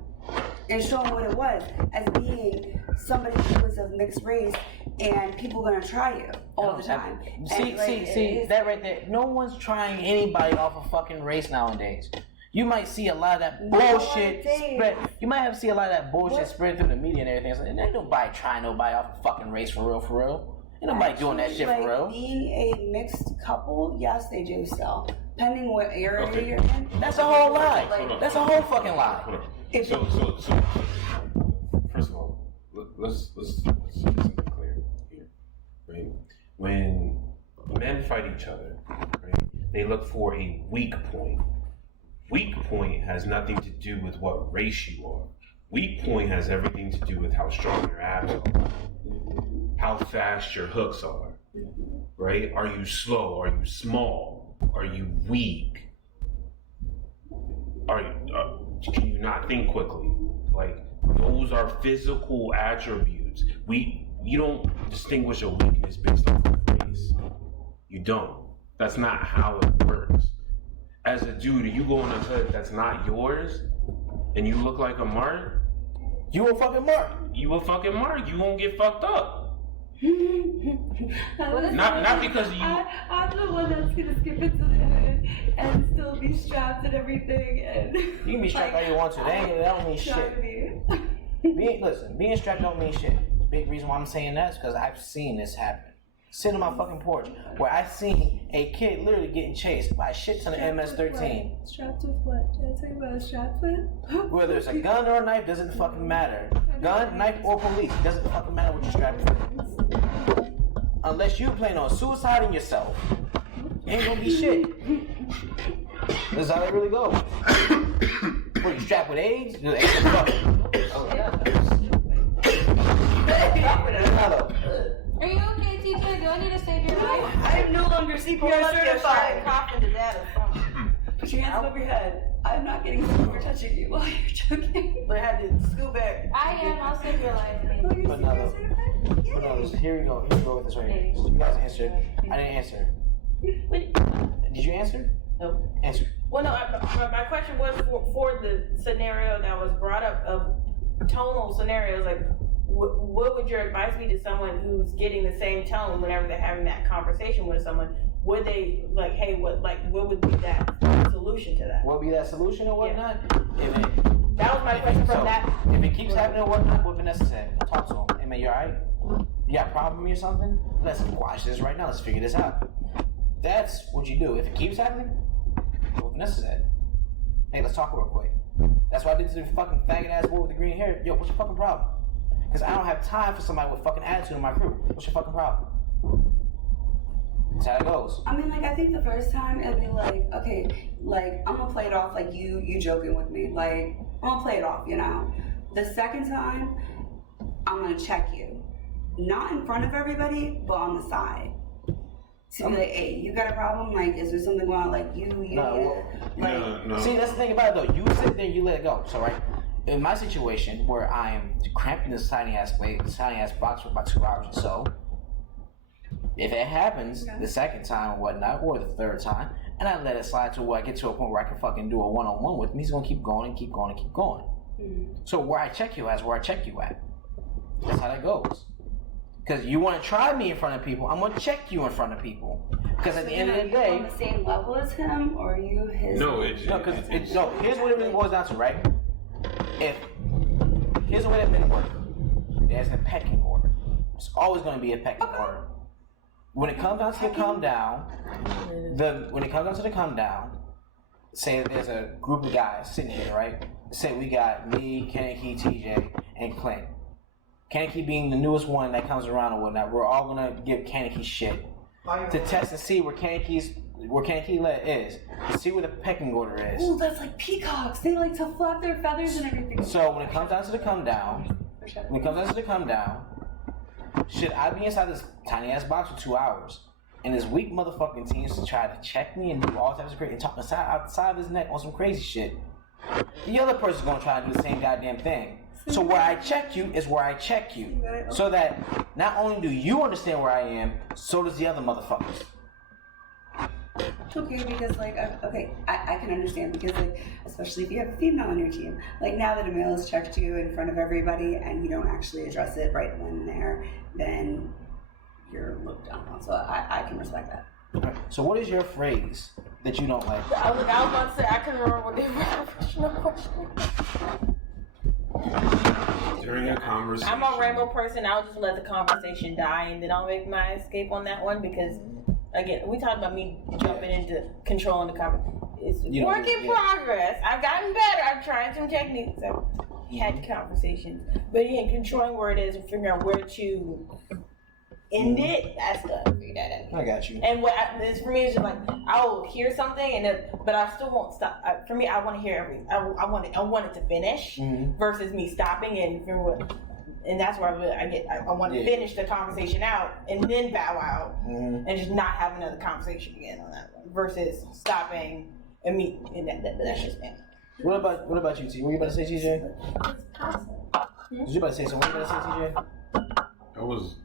and show them what it was as being somebody who was of mixed race, and people gonna try you all the time. See, that right there. No one's trying anybody off of fucking race nowadays. You might see a lot of that bullshit spread. You might have to see a lot of that bullshit spread through the media and everything. And ain't nobody trying nobody off of fucking race for real. Ain't nobody doing that shit for real. Being a mixed couple, yes, they do still. Depending what area you're in. That's a whole lie. That's a whole fucking lie. So, first of all, let's get something clear here, right? When men fight each other, right, they look for a weak point. Weak point has nothing to do with what race you are. Weak point has everything to do with how strong your abs are, how fast your hooks are, right? Are you slow? Are you small? Are you weak? Can you not think quickly? Like, those are physical attributes. You don't distinguish a weakness based off of race. You don't. That's not how it works. As a dude, if you go in a hood that's not yours, and you look like a mark, you a fucking mark. You a fucking mark. You won't get fucked up. Not because of you. I'm the one that's gonna skip into the hood and still be strapped and everything. And you can be strapped all you want to. That don't mean shit. Being strapped don't mean shit. Big reason why I'm saying that is because I've seen this happen. Sitting on my fucking porch where I seen a kid literally getting chased by a shit ton of MS-13. Strapped with what? Did I tell you about a strap with? Whether it's a gun or a knife, doesn't fucking matter. Gun, knife, or police, doesn't fucking matter what you're strapped with. Unless you plan on suiciding yourself, ain't gonna be shit. That's how it really goes. What, you strapped with AIDS? You're like, Are you okay, teacher? Do I need to save your life? I am no longer CPR certified. Put your hands above your head. I'm not getting sued for touching you while you're choking. But I had to scoot back. I am. I'll save your life. But no, here we go. Here we go with this right here. So you guys answered. I didn't answer. Did you answer? No. Answer. Well, no, my question was for the scenario that was brought up of tonal scenarios, like what would your advice be to someone who's getting the same tone whenever they're having that conversation with someone? Would they like, hey, what would be that solution to that? What would be that solution or whatnot? That was my question from that. If it keeps happening or whatnot, what Vanessa said, talk to him. Hey man, you alright? You got a problem or something? Let's watch this right now. Let's figure this out. That's what you do. If it keeps happening, what Vanessa said. Hey, let's talk real quick. That's why I did to the fucking faggot ass boy with the green hair. Yo, what's your fucking problem? Because I don't have time for somebody with fucking attitude in my crew. What's your fucking problem? That's how it goes. I mean, like, I think the first time it'll be like, okay, like, I'm gonna play it off like you joking with me. Like, I'm gonna play it off, you know? The second time, I'm gonna check you. Not in front of everybody, but on the side. To be like, hey, you got a problem? Like, is there something going on? Like, No. See, that's the thing about it though. You sit there and you let it go. So, right? In my situation where I am cramped in this tiny ass box for about 2 hours or so, if it happens the second time or whatnot, or the third time, and I let it slide to where I get to a point where I can fucking do a one-on-one with me, he's gonna keep going and keep going and keep going. So where I check you at is where I check you at. That's how that goes. Because you want to try me in front of people, I'm going to check you in front of people. Because at the end of the day... Are you on the same level as him, or are you his... No, here's what it really boils down to, right? Here's the way that men work. There's a pecking order. There's always going to be a pecking order. When it comes down to the come down, say there's a group of guys sitting here, right? Say we got me, Kennedy, TJ, and Clint. Kaneki being the newest one that comes around or whatnot, we're all gonna give Kaneki shit to test and see where Kaneki is, to see where the pecking order is. Ooh, that's like peacocks. They like to flap their feathers and everything. So when it comes down to the come down, should I be inside this tiny ass box for 2 hours, and this weak motherfucker continues to try to check me and do all types of crazy and talk outside of his neck on some crazy shit? The other person's gonna try to do the same goddamn thing. So where I check you is where I check you. So that not only do you understand where I am, so does the other motherfuckers. Okay, because like, I can understand because like, especially if you have a female on your team, like now that a male has checked you in front of everybody and you don't actually address it right then and there, then you're looked down on. So I can respect that. Right. So what is your phrase that you don't like? I was about to say, I couldn't remember what the original question. During a conversation. I'm a rainbow person. I'll just let the conversation die, and then I'll make my escape on that one because, again, we talked about me jumping into controlling the conversation. It's work in progress. I've gotten better. I've tried some techniques. I've had conversations, but again, controlling where it is and figuring out where to end it. That's the figure that out. I got you. And for me, it's just like I'll hear something, but I still won't stop. For me, I want to hear everything. I want it to finish versus me stopping and that's where I want to finish the conversation out and then bow out and just not have another conversation again on that one versus stopping and me. And that's just me. What about you, T? What you about to say, TJ? Did you about to say something? What you about to say, TJ? I was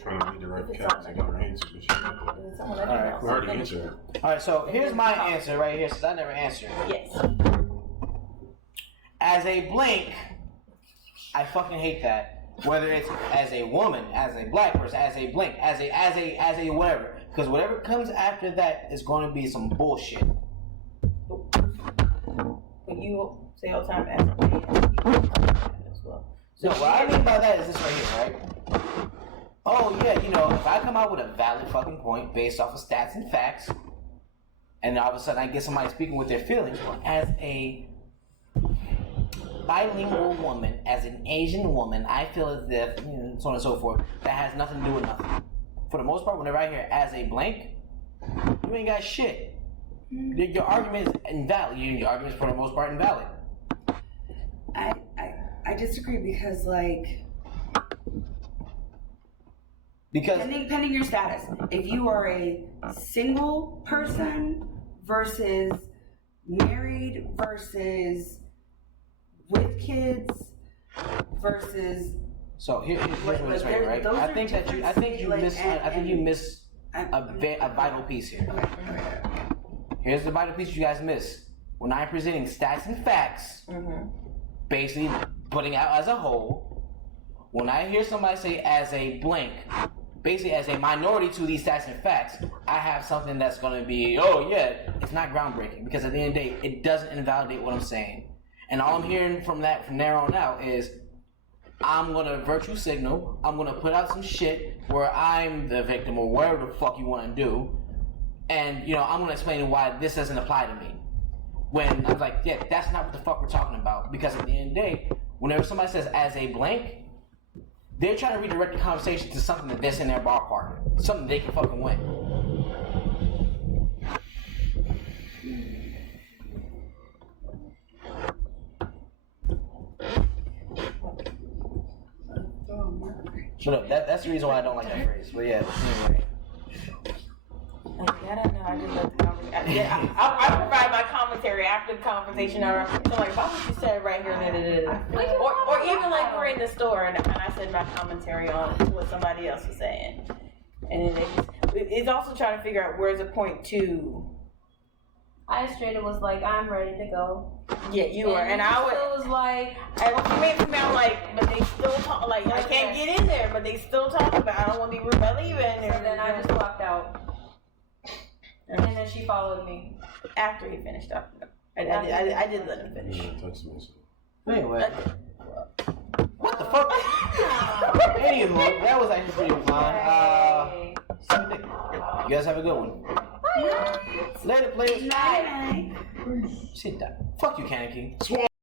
trying to redirect Kat to give her answer, but she didn't. Alright, We already answered. Alright, so here's my answer right here, since I never answered. Yes. As a blank, I fucking hate that. Whether it's as a woman, as a black person, as a blank, as a whatever. Because whatever comes after that is going to be some bullshit. But you say all the time as a man as well. So what I mean by that is this right here, right? Oh yeah, if I come out with a valid fucking point based off of stats and facts, and all of a sudden I get somebody speaking with their feelings, as a bilingual woman, as an Asian woman, I feel as if, so on and so forth, that has nothing to do with nothing. For the most part, whenever I hear as a blank, you ain't got shit. Your argument is invalid. Your argument is for the most part invalid. I disagree because pending your status, if you are a single person versus married versus with kids versus so here's what it is right? I think you miss a vital piece here. Okay. Here's the vital piece you guys miss. When I'm presenting stats and facts, basically putting out as a whole, when I hear somebody say as a blank, basically as a minority to these stats and facts, I have something that's going to be, oh yeah, it's not groundbreaking, because at the end of the day, it doesn't invalidate what I'm saying. And all I'm hearing from there on out is, I'm going to virtue signal, I'm going to put out some shit where I'm the victim or whatever the fuck you want to do, and, you know, I'm going to explain why this doesn't apply to me. When I was like, yeah, that's not what the fuck we're talking about, because at the end of the day, whenever somebody says as a blank, they're trying to redirect the conversation to something that's in their ballpark, something they can fucking win. But that's the reason why I don't like that phrase. But yeah, anyway. I don't know. I just let the conversation. I provide my commentary after the conversation. So like, why would you say it right here? Or even like we're in the store and I said my commentary on what somebody else was saying, and then it's also trying to figure out where's the point to. I straight was like, I'm ready to go. Yeah, you were, and I was like, for me, I'm like, but they still talk. Like I can't get in there, but they still talk about. I don't want to be rude by leaving. So then I just walked out. And then she followed me. After he finished talking. I did let him finish. Anyway. What the fuck? Anywho, that was actually pretty fun. You guys have a good one. Later, players. Night. Sit down. Fuck you, Kaneki.